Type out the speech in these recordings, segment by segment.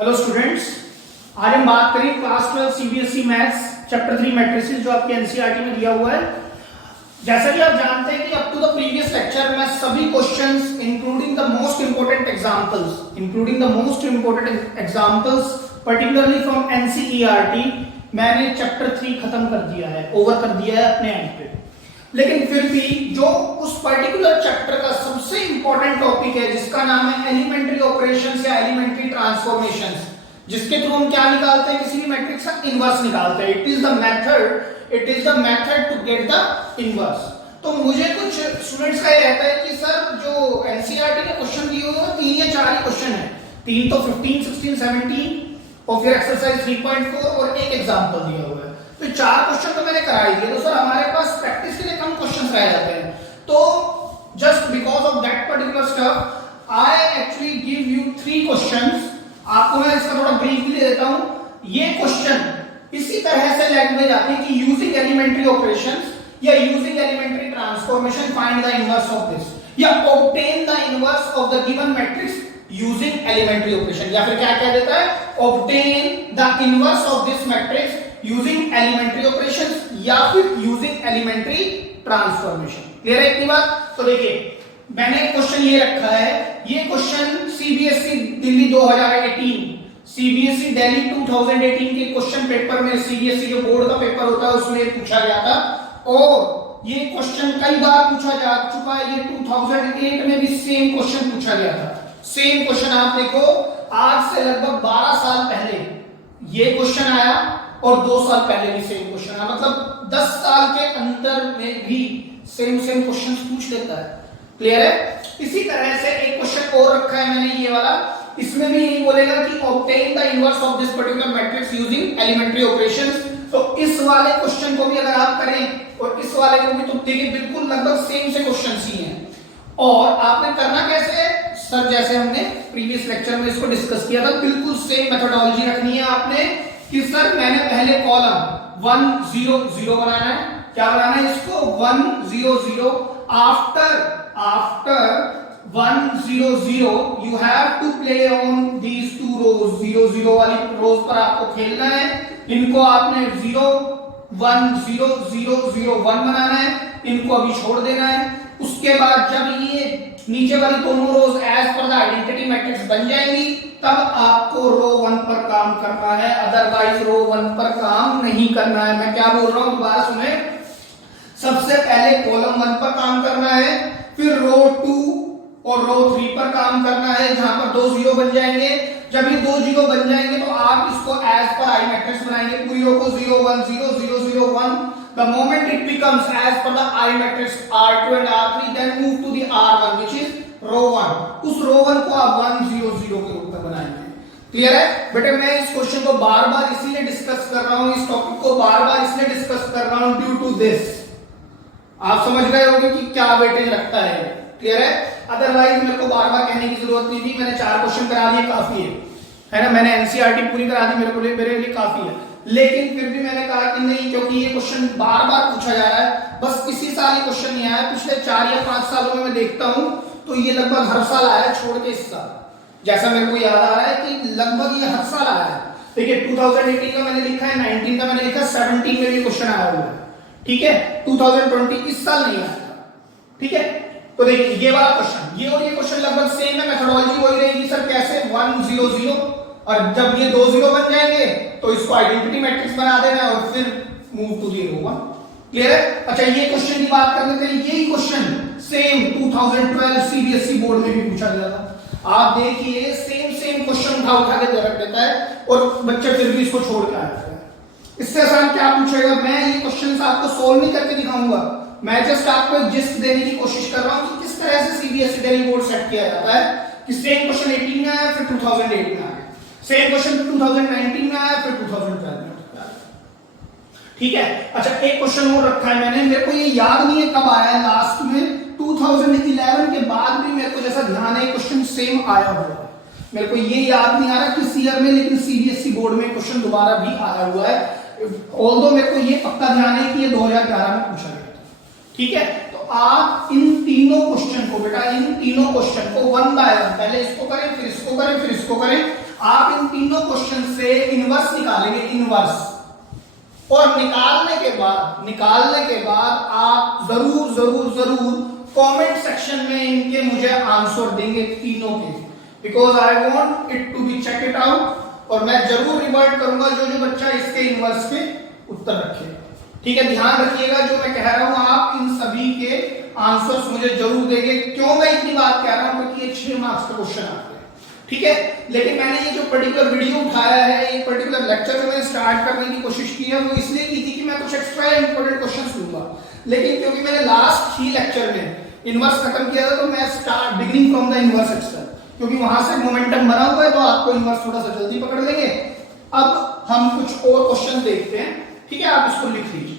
Hello students, आज हम बात करें class 12 CBSE maths chapter 3 matrices जो आपके एनसीईआरटी में दिया हुआ है। जैसा कि आप जानते हैं कि up to the previous lecture में सभी questions including the most important examples particularly from NCERT मैंने चैप्टर 3 खत्म कर दिया है, ओवर कर दिया है अपने एंड पे। लेकिन फिर भी जो उस पर्टिकुलर चैप्टर का सबसे इंपॉर्टेंट टॉपिक है जिसका नाम है एलिमेंट्री ऑपरेशंस या एलिमेंट्री ट्रांसफॉर्मेशंस, जिसके थ्रू हम क्या निकालते हैं, किसी भी मैट्रिक्स का इनवर्स निकालते हैं। It is the method to get the inverse. तो मुझे कुछ स्टूडेंट्स का ये रहता है कि सर जो एनसीईआरटी ने क्वेश्चन दिए हुए हैं 3 या 4 ही क्वेश्चन है, 3 तो 15, 16, 17 और फिर एक्सरसाइज 3.4 और एक एग्जांपल दिया हुआ है। तो 4 क्वेश्चन तो मैंने करा ही दिए, तो सर हमारे पास प्रैक्टिस के लिए कम क्वेश्चंस रह जाते हैं। तो just because of that particular stuff I actually give you 3 questions. आपको मैं इसका थोड़ा ब्रीफ भी दे देता हूं। ये क्वेश्चन इसी तरह से लैंग्वेज आती है कि यूजिंग एलिमेंट्री ऑपरेशंस या using elementary transformation find the inverse of this या obtain the inverse of the given matrix using elementary operation, या फिर क्या कह देता है, obtain the inverse of this matrix using elementary operations या फिर यूजिंग एलिमेंट्री ट्रांसफॉर्मेशन। क्लियर है इतनी बात? तो देखिए मैंने क्वेश्चन ये रखा है, ये question CBSE Delhi 2018, CBSE Delhi 2018 के क्वेश्चन पेपर में, सीबीएसई जो बोर्ड का पेपर होता है उसमें पूछा गया था और ये क्वेश्चन कई बार पूछा जा चुका है। ये 2008 में भी सेम क्वेश्चन पूछा गया था। सेम क्वेश्चन आप देखो, आज से लगभग 12 साल पहले ये क्वेश्चन आया और 2 साल पहले भी सेम क्वेश्चन आया, मतलब 10 साल के अंतर में भी सेम क्वेश्चन पूछ लेता है। क्लियर है? इसी तरह से एक क्वेश्चन और रखा है मैंने ये वाला, इसमें भी यही बोलेगा कि obtain the inverse of this particular matrix using elementary operations. तो इस वाले क्वेश्चन को भी अगर आप करें और इस वाले को भी, तो देखिए बिल्कुल लगभग सेम से क्वेश्चंस ही हैं। और आपने करना कैसे है सर, जैसे हमने प्रीवियस लेक्चर में इसको डिस्कस किया था, बिल्कुल सेम मेथोडोलॉजी रखनी है आपने कि सर मैंने पहले कॉलम 1 0 0 बनाना है। क्या बनाना है इसको? 1 0 0। After 1 0 0 you have to play on these 2 rows. 0 0 वाली रोज पर आपको खेलना है। इनको आपने 0 1 0 0 0 1 बनाना है, इनको अभी छोड़ देना है। उसके बाद जब ये नीचे वाली दोनों rows as per the identity matrix बन जाएंगी तब आपको रो 1 पर काम करना है, अदरवाइज रो 1 पर काम नहीं करना है। मैं क्या बोल रहा हूं दोबारा सुने। सबसे पहले कॉलम 1 पर काम करना है, फिर रो 2 और रो 3 पर काम करना है जहां पर 2 0 बन जाएंगे। जब ये 2 0 बन जाएंगे तो आप इसको एज पर आई मैट्रिक्स बनाएंगे, पूरी रो को 0 1 0 0 0 1। The moment it becomes as per the I matrix R2 and R3, then move to the R1 which is row 1. उस row 1 को आप 1 0 0 के रूप में बनाएंगे। क्लियर है बेटे? मैं इस क्वेश्चन को बार-बार इसीलिए डिस्कस कर रहा हूं, इस टॉपिक को बार-बार इसलिए डिस्कस कर रहा हूं ड्यू टू दिस। आप समझ गए होंगे कि क्या वेटेज रखता है। क्लियर है? अदरवाइज मेरे को बार-बार कहने की जरूरत नहीं थी, मैंने 4 क्वेश्चन करा दिए, काफी है ना। मैंने एनसीईआरटी पूरी करा दी, मेरे लिए काफी है। लेकिन फिर भी मैंने कहा कि नहीं, क्योंकि ये क्वेश्चन बार-बार पूछा जा रहा है, बस इसी साल ये क्वेश्चन नहीं आया, पिछले 4 या 5 सालों में मैं देखता हूं तो ये लगभग हर साल आया है, छोड़ के इस साल। जैसा मेरे को याद आ रहा है कि लगभग ये हर साल आया है। देखिए 2018 का मैंने लिखा है, 19 का मैंने लिखा है, 17 में भी क्वेश्चन आया हुआ है। ठीक है? 2020 इस साल नहीं आया। ठीक है? तो देखिए ये वाला क्वेश्चन, ये और ये क्वेश्चन लगभग सेम है, मेथोडोलॉजी वही रहेगी सर। कैसे? 1 0 0 और जब ये 2 0 बन जाएंगे तो इसको आइडेंटिटी मैट्रिक्स बना देना है और फिर move to the row 1। Clear है? अच्छा ये क्वेश्चन की बात कर लेते हैं। यही क्वेश्चन सेम 2012 सीबीएसई बोर्ड में भी पूछा गया था। आप देखिए सेम क्वेश्चन उठा के रख देता है और बच्चे फिर भी इसको छोड़ के आ जाते हैं। इससे आसान क्या पूछेगा? मैं ये क्वेश्चन आपको सोल्व नहीं करके दिखाऊंगा, मैं जस्ट आपको एक जिस्ट देने की कोशिश कर रहा हूं कि किस तरह से सीबीएसई दिल्ली बोर्ड सेट किया जाता है कि सेम क्वेश्चन 18 में आया, फिर 2008 में आया, सेम क्वेश्चन 2019 में आया, फिर 2012 में आया। ठीक है? अच्छा एक क्वेश्चन और रखा है मैंने, मेरे को ये याद नहीं है कब आया है, लास्ट में 2011 के बाद भी मेरे को जैसा ध्यान है क्वेश्चन सेम आया हुआ है। मेरे को ये याद नहीं आ रहा किस ईयर में, लेकिन सीबीएसई बोर्ड में क्वेश्चन दोबारा भी आया हुआ है। ऑल्दो मेरे को ये पक्का ध्यान है कि ये 2011 में पूछा गया था। ठीक है? तो आप इन तीनों क्वेश्चन को बेटा, इन तीनों क्वेश्चन को 1 बाय 1, पहले इसको करें, फिर इसको करें, फिर इसको करें। आप इन तीनों तीनों क्वेश्चन से इनवर्स निकालेंगे, इनवर्स। और निकालने के बाद आप जरूर जरूर जरूर कमेंट सेक्शन में इनके मुझे आंसर देंगे तीनों के, because I want it to be check it out. और मैं जरूर रिवर्ट करूंगा जो जो बच्चा इसके इनवर्स के उत्तर रखे। ठीक है, ध्यान रखिएगा जो मैं कह रहा हूं, आप इन सभी के आंसर्स मुझे जरूर देंगे। क्यों मैं इतनी बात कह रहा हूं, क्योंकि ये 6 मार्क्स का क्वेश्चन आते हैं। ठीक है, लेकिन मैंने ये जो पर्टिकुलर वीडियो उठाया है, ये पर्टिकुलर लेक्चर जो मैंने स्टार्ट करने की कोशिश की है, वो इसलिए की थी कि मैं कुछ एक्स्ट्रा इंपॉर्टेंट क्वेश्चंस लूंगा। लेकिन क्योंकि मैंने लास्ट ही लेक्चर में इनवर्स खत्म किया था, तो मैं start beginning from the inverse XL, क्योंकि वहां से मोमेंटम बना हुआ है, तो आपको इनवर्स थोड़ा सा जल्दी पकड़ लेंगे। अब हम कुछ और क्वेश्चन देखते हैं। ठीक है, आप इसको लिख लीजिए।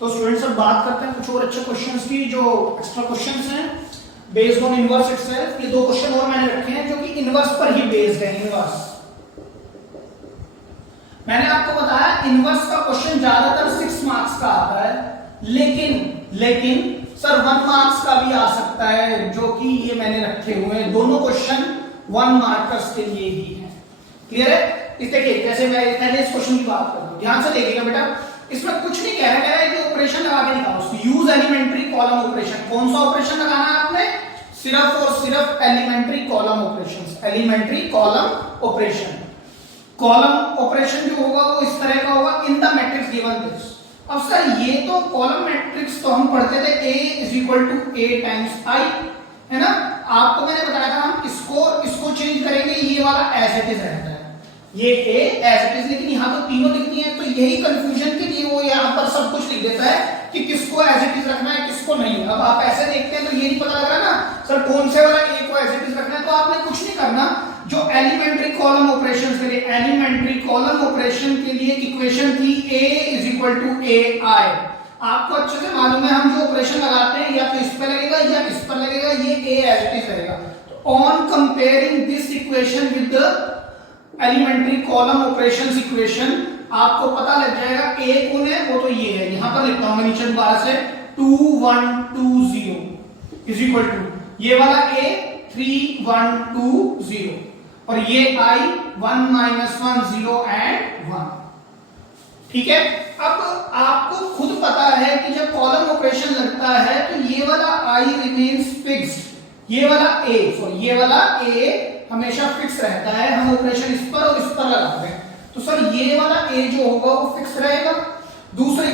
तो स्टूडेंट्स अब बात करते हैं कुछ और अच्छे क्वेश्चंस की, जो एक्स्ट्रा क्वेश्चंस हैं बेस्ड ऑन इनवर्स इटसेल्फ। ये 2 क्वेश्चन और मैंने रखे हैं जो कि इनवर्स पर ही बेस्ड है। इनवर्स मैंने आपको बताया, इनवर्स का क्वेश्चन ज्यादातर 6 मार्क्स का आता है, लेकिन सर 1 मार्क्स का भी आ सकता है, जो कि ये मैंने रखे हुए हैं। दोनों क्वेश्चन 1 मार्कर्स के लिए ही है। क्लियर है? इस देखिए, जैसे मैं पहले इस क्वेश्चन की बात करता हूं, ध्यान से देखिएगा बेटा। इसमें कुछ नहीं कह रहा है कि ऑपरेशन लगा के दिखाओ, उसको यूज एलिमेंट्री कॉलम ऑपरेशन। कौन सा ऑपरेशन लगाना है आपने? सिर्फ और सिर्फ elementary column operations, elementary column operation. Column operation जो होगा वो इस तरह का होगा, in the matrix given this. अब सर ये तो कॉलम मैट्रिक्स तो हम पढ़ते थे A = A टाइम्स I, है ना? आपको मैंने बताया था हम इसको चेंज करेंगे, ये वाला एज इट इज रहता है, ये A एज इट इज। लेकिन यहाँ तो तीनों लिखनी है, तो यही कंफ्यूजन के लिए वो यहाँ पर सब कुछ लिख देता है कि किसको एज इट इज रखना है, किसको नहीं। अब आप ऐसे देखते हैं तो ये नहीं पता लग रहा ना सर कौन से वाला A को एज इट इज रखना है। तो आपने कुछ नहीं करना, जो एलिमेंट्री कॉलम ऑपरेशन के लिए, एलिमेंट्री कॉलम ऑपरेशन के लिए इक्वेशन थी A = AI। आपको अच्छे से मालूम है, हम जो ऑपरेशन लगाते हैं या तो इस पर लगेगा या इस पर लगेगा, ये A एज इट इज रहेगा। तो on comparing this equation with the elementary column operations equation, आपको पता लग जाएगा A कौन है, वो तो ये है। यहां पर लिखता हूं मैं नीचे दोबारा से, 2120 = ये वाला A 3120 और ये I 1 - 1 0 and 1। ठीक है, अब आपको खुद पता है कि जब कॉलम ऑपरेशन लगता है तो ये वाला I रिमेन्स फिक्स्ड, ये वाला A हमेशा फिक्स रहता है। हम ऑपरेशन इस पर और इस पर लगाते हैं, तो सर ये वाला A जो होगा वो फिक्स रहेगा। दूसरी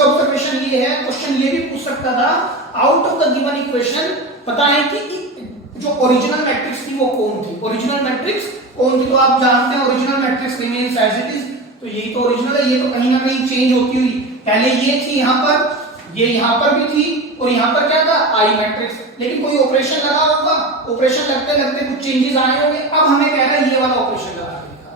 ऑब्जर्वेशन ये है, क्वेश्चन ये भी पूछ सकता था, out of the given equation पता है कि जो ओरिजिनल मैट्रिक्स थी वो कौन थी, ओरिजिनल मैट्रिक्स कौन थी? तो आप जानते हैं original matrix remains as it is, तो यही तो ओरिजिनल है। ये तो कहीं ना कहीं चेंज होती हुई, पहले ये थी यहाँ पर, ये यहाँ पर भी थी, और यहाँ पर क्या था? I matrix. लेकिन कोई ऑपरेशन लगा होगा, ऑपरेशन लगते लगते कुछ चेंजेस आए होंगे, अब हमें कह रहा है ये वाला ऑपरेशन लगा के दिखा।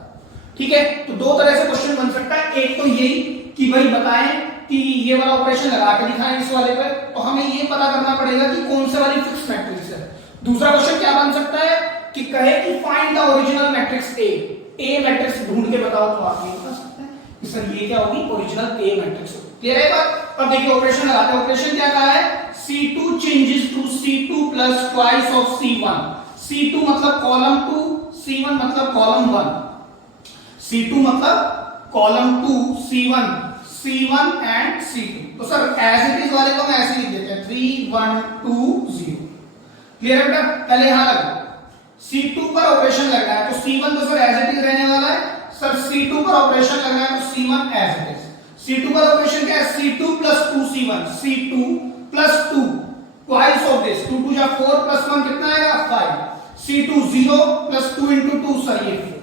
ठीक है, तो 2 तरह से क्वेश्चन बन सकता है। एक तो यही कि भाई बताएं कि ये वाला ऑपरेशन लगा के दिखाएं इस वाले पर, तो हमें ये पता करना पड़ेगा कि कौन से वाली फिक्स मैट्रिक्स है। दूसरा क्वेश्चन क्या बन सकता है कि कहे कि find the original matrix A matrix ढूंढ के बताओ, तो आप ये बता सकते हैं कि सर ये क्या होगी? Original A matrix. क्लियर है बात? अब देखिए ऑपरेशन लगाते हैं। ऑपरेशन क्या कहा है? C2 changes to C2 plus twice of C1। C2 मतलब कॉलम 2, C1 मतलब कॉलम 1। C2 मतलब कॉलम 2, C1 एंड C2। तो सर एज इट इज वाले को हम ऐसे लिख देते हैं, 3120। क्लियर है बेटा? पहले यहां लगा C2 पर ऑपरेशन लग रहा है, तो C1 तो सर एज इट इज रहने वाला है। सर C2 पर ऑपरेशन लग रहा है, तो C1 as it is. C2 पर ऑपरेशन क्या है? C2 + 2C1, C2 + 2 twice of this, 2 2 = 4 + 1 कितना आएगा? 5। C2 0 + 2 × 2, सर ये 4।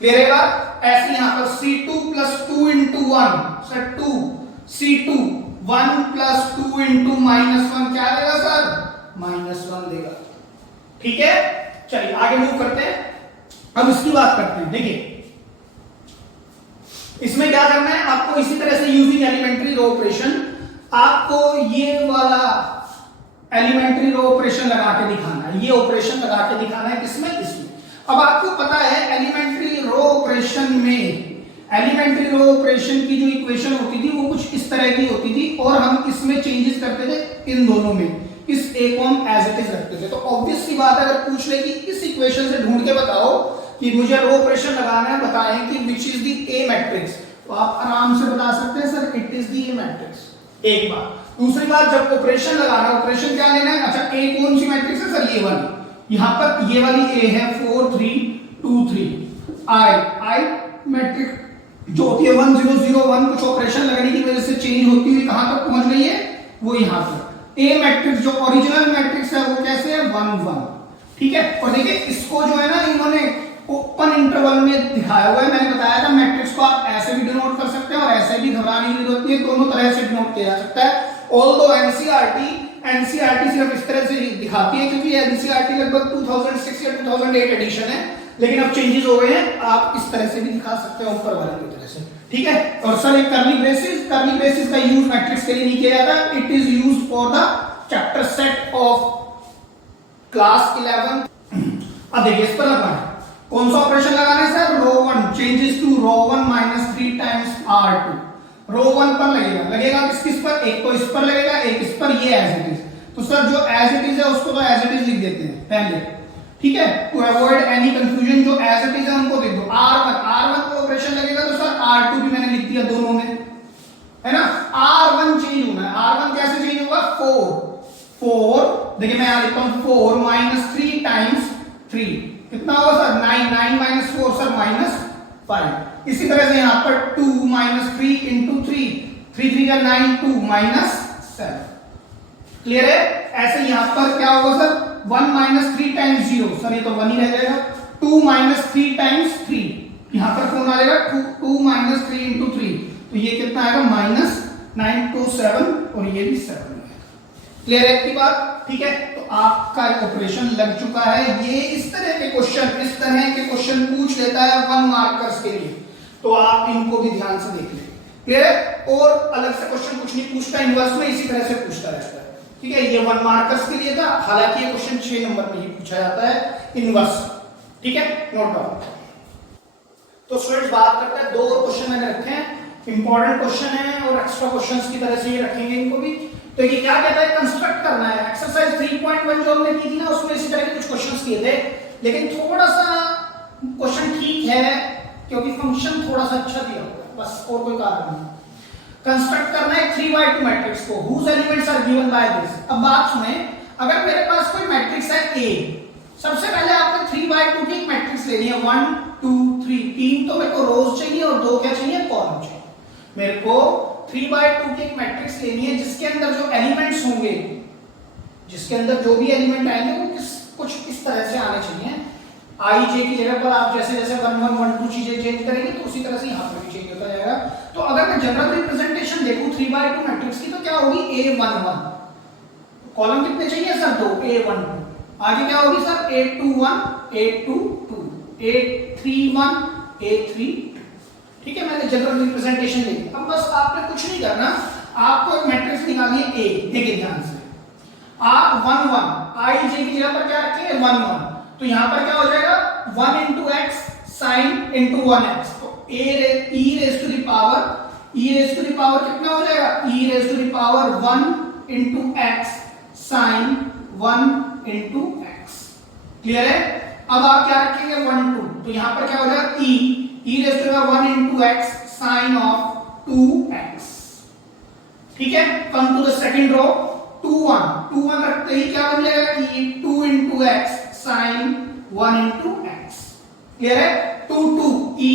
क्लियर है बात? ऐसे यहां पर C2 + 2 × 1, सर 2। C2 1 + 2 × -1 क्या देगा सर? -1 देगा। ठीक है, चलिए आगे मूव करते हैं। अब इसकी बात करते हैं। देखिए इसमें क्या करना है आपको, इसी तरह से यूजिंग एलिमेंट्री रो ऑपरेशन, आपको ये वाला एलिमेंट्री रो ऑपरेशन लगा के दिखाना है। ये ऑपरेशन लगा के दिखाना है किसमें? इसमें। अब आपको पता है एलिमेंट्री रो ऑपरेशन में, एलिमेंट्री रो ऑपरेशन की जो इक्वेशन होती थी वो कुछ इस तरह की होती थी, और हम इसमें चेंजेस करते थे इन दोनों में। इस ए को हम एज इट इज रखते थे। तो ऑब्वियस सी बात है, अगर पूछ ले कि इस इक्वेशन से ढूंढ के बताओ कि मुझे रो ऑपरेशन लगाना है, बताएं कि which is the a matrix, तो आप आराम से बता सकते हैं sir it is the a matrix. एक बात। दूसरी बात, जब ऑपरेशन लगाना है, ऑपरेशन क्या लेना है, अच्छा ए कौन सी मैट्रिक्स है सर, ये वाली, यहां पर ये वाली ए है 4 3 2 3। आई मैट्रिक्स जो होती है 1 0 0 1, कुछ ऑपरेशन लगने की वजह से चेंज होती हुई कहां तक पहुंच गई है, वो यहां पर। ए मैट्रिक्स जो ओरिजिनल मैट्रिक्स है वो कैसे है 1 1, ठीक है। और देखिए इसको जो है ना इन्होंने ओपन इंटरवल में दिखाया हुआ है। मैंने बताया था मैट्रिक्स को आप ऐसे भी डिनोट कर सकते हैं और ऐसे भी, घबराने की जरूरत नहीं है, दोनों तरह से डिनोट किया जा सकता है। ऑल्दो एनसीईआरटी सिर्फ इस तरह से दिखाती है क्योंकि एनसीईआरटी लगभग 2006 या 2008 एडिशन है, लेकिन अब चेंजेस हो गए हैं, आप इस तरह से भी दिखा सकते हैं ऊपर वाले की तरह से, ठीक है। और सर एक कर्ली ब्रेसेस का यूज मैट्रिक्स के लिए नहीं किया जाता, it is used for the chapter set of class 11। अब देखिए इस पर लगाना है, कौन सा ऑपरेशन लगाना है sir, row 1 changes to row 1 minus 3 times r2। Row 1 पर लगेगा किस पर, एक तो इस पर लगेगा, एक इस पर, ये एज इट इज। तो सर जो एज इट इज है उसको तो एज इट इज लिख देते हैं पहले, ठीक है, टू अवॉइड एनी कंफ्यूजन। जो एज इट इज है उनको लिख दो। r1 को ऑपरेशन लगेगा तो सर r2 भी मैंने लिख दिया दोनों में, है ना। r1 चेंज होना है, r1 कैसे चेंज होगा, 4 देखिए मैं यहां लिखता हूं 4 माइनस 3 टाइम्स 3 कितना होगा सर 9 माइनस 4 सर माइनस 5। इसी तरह से यहां पर 2 माइनस 3 इंटू 3 3 का 9 2 माइनस 7। क्लियर है। ऐसे यहां पर क्या होगा सर 1 माइनस 3 टाइम्स 0, सर ये तो 1 ही रह जाएगा। 2 माइनस 3 टाइम्स 3, यहां पर कौन आ जाएगा 2 माइनस 3 इंटू 3, तो ये कितना आएगा माइनस 9 2 7 और ये भी 7। क्लियर है की बात, ठीक है। तो आपका ऑपरेशन लग चुका है। ये इस तरह के क्वेश्चन पूछ लेता है 1 मार्कर्स के लिए, तो आप इनको भी ध्यान से देख लें। क्लियर है। और अलग से क्वेश्चन कुछ नहीं पूछता, इनवर्स में इसी तरह से पूछता रहता है, ठीक है। ये 1 मार्कर्स के लिए था, हालांकि ये क्वेश्चन 6 नंबर में ही पूछा जाता है इनवर्स, ठीक है, नोट डाउन। तो स्टूडेंट्स बात करते हैं, 2 और क्वेश्चन मैंने रखे हैं, इंपॉर्टेंट क्वेश्चन है और एक्स्ट्रा क्वेश्चंस की तरह से ये रखेंगे इनको भी। तो ये क्या कहता है, कंस्ट्रक्ट करना है। एक्सरसाइज 3.1 जो हमने की थी ना, उसमें इसी तरह के कुछ क्वेश्चंस किए थे, लेकिन थोड़ा सा क्वेश्चन ठीक है क्योंकि फंक्शन थोड़ा सा अच्छा दिया हुआ है, बस और कोई कारण नहीं। कंस्ट्रक्ट करना है 3/2 मैट्रिक्स को, whose elements are given by this। अब बात सुने, अगर मेरे पास कोई मैट्रिक्स है A, सबसे पहले आपको 3/2 की मैट्रिक्स लेनी है, 1 2 3, 3 तो मेरे को रोज चाहिए और 2 क्या चाहिए, कॉलम चाहिए। मेरे को 3/2 की एक मैट्रिक्स लेनी है जिसके अंदर जो एलिमेंट्स होंगे, जिसके अंदर जो भी एलिमेंट आएंगे वो कुछ इस तरह से आने चाहिए। आई जे की जगह पर आप जैसे जैसे 1 1 1 2 चीजें चेंज करेंगे तो उसी तरह से यहाँ पर भी चेंज होता जाएगा। तो अगर मैं जनरल रिप्रेजेंटेशन देखूं 3/2 मैट्रिक्स की, तो क्या होगी A1 1, कॉलम कितने चाहिए सर 2, A1 2, आगे क्या होगी sir A2 1 A2 2 A3 1 A3 2, ठीक है। मैंने जनरल रिप्रेजेंटेशन ले ली। अब बस आपने कुछ नहीं करना, आपको एक मैट्रिक्स निकालनी है A, देखिए ध्यान से, आप 1 1 आई जे की जगह पर क्या रखेंगे 1 1, तो यहां पर क्या हो जाएगा 1 into x sin into 1x, तो e raised to the power कितना हो जाएगा e raised to the power 1 into x sin 1 into x। Clear है। अब आप क्या रखेंगे 1 2, तो यहां पर क्या हो जाएगा e raised to the power 1 into x sin of 2x, ठीक है। Come to the second row 2 1 रखते ही क्या बन जाएगा e 2 into x sin 1 into x। Clear है। 2 2 e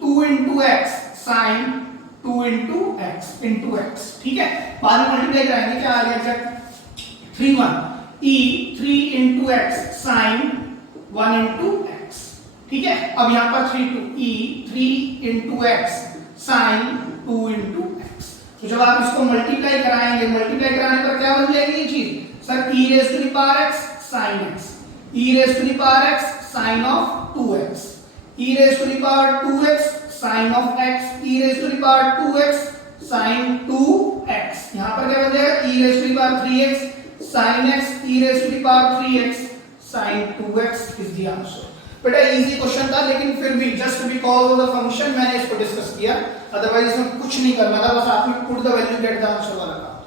2 into x sin 2 into x, ठीक है। बाद में मल्टीप्लाई कराएंगे, क्या आ गया exact 3 1 e 3 into x sin 1 into x, ठीक है। अब यहां पर 3 2 e 3 into x sin 2 into x। तो जब आप इसको मल्टीप्लाई कराएंगे, मल्टीप्लाई कराने पर क्या बन जाएगी ये चीज sir e raised to the power x sin x, e raised to the power x sin of 2x, e raised to the power 2x sin of x, e raised to the power 2x sin 2x। यहां पर क्या बन जाएगा e raised to the power 3x sin x, e raised to the power 3x sin 2x is the answer। बेटा easy question था, लेकिन फिर भी just because of the function मैंने इसको डिस्कस किया, अदरवाइज इसमें कुछ नहीं करना था, बस आपने put the value get the answer वाला काम।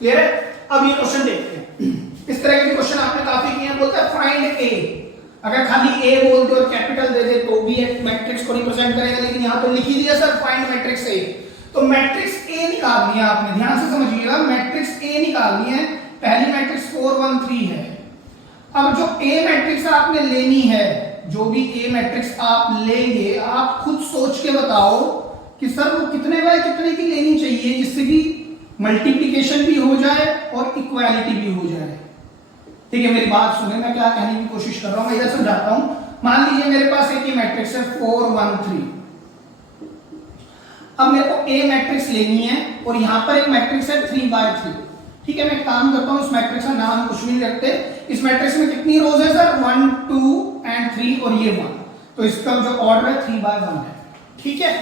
क्लियर है। अब ये क्वेश्चन देखते हैं। इस तरह के क्वेश्चन आपने काफी किए हैं। बोलता है फाइंड ए, अगर खाली ए बोल दे और कैपिटल दे दे तो भी एक मैट्रिक्स को रिप्रेजेंट करेगा, लेकिन यहाँ तो लिख ही दिया सर फाइंड मैट्रिक्स ए। तो मैट्रिक्स ए निकालनी है आपने, ध्यान से समझिएगा, मैट्रिक्स ए निकालनी है। पहली मैट्रिक्स 4 1 3 है। अब जो ए मैट्रिक्स आपने लेनी है, जो भी ए मैट्रिक्स आप लेंगे, आप खुद सोच के बताओ कि सर वो कितने बाय कितने की लेनी चाहिए, जिससे कि मल्टीप्लिकेशन भी हो जाए और इक्वालिटी भी हो जाए। ठीक है, मेरी बात सुने, मैं क्या कहने की कोशिश कर रहा हूं, मैं इधर समझाता हूं। मान लीजिए मेरे पास एक मैट्रिक्स है 4 1 3। अब मेरे को ए मैट्रिक्स लेनी है और यहां पर एक मैट्रिक्स है 3 बाय 3। ठीक है, मैं काम करता हूं, इस मैट्रिक्स का नाम कुछ भी नहीं रखते। इस मैट्रिक्स में कितनी रोज है सर, 1 2 एंड 3 और ये 1, तो इसका जो ऑर्डर है 3 बाय 1 है। ठीक है,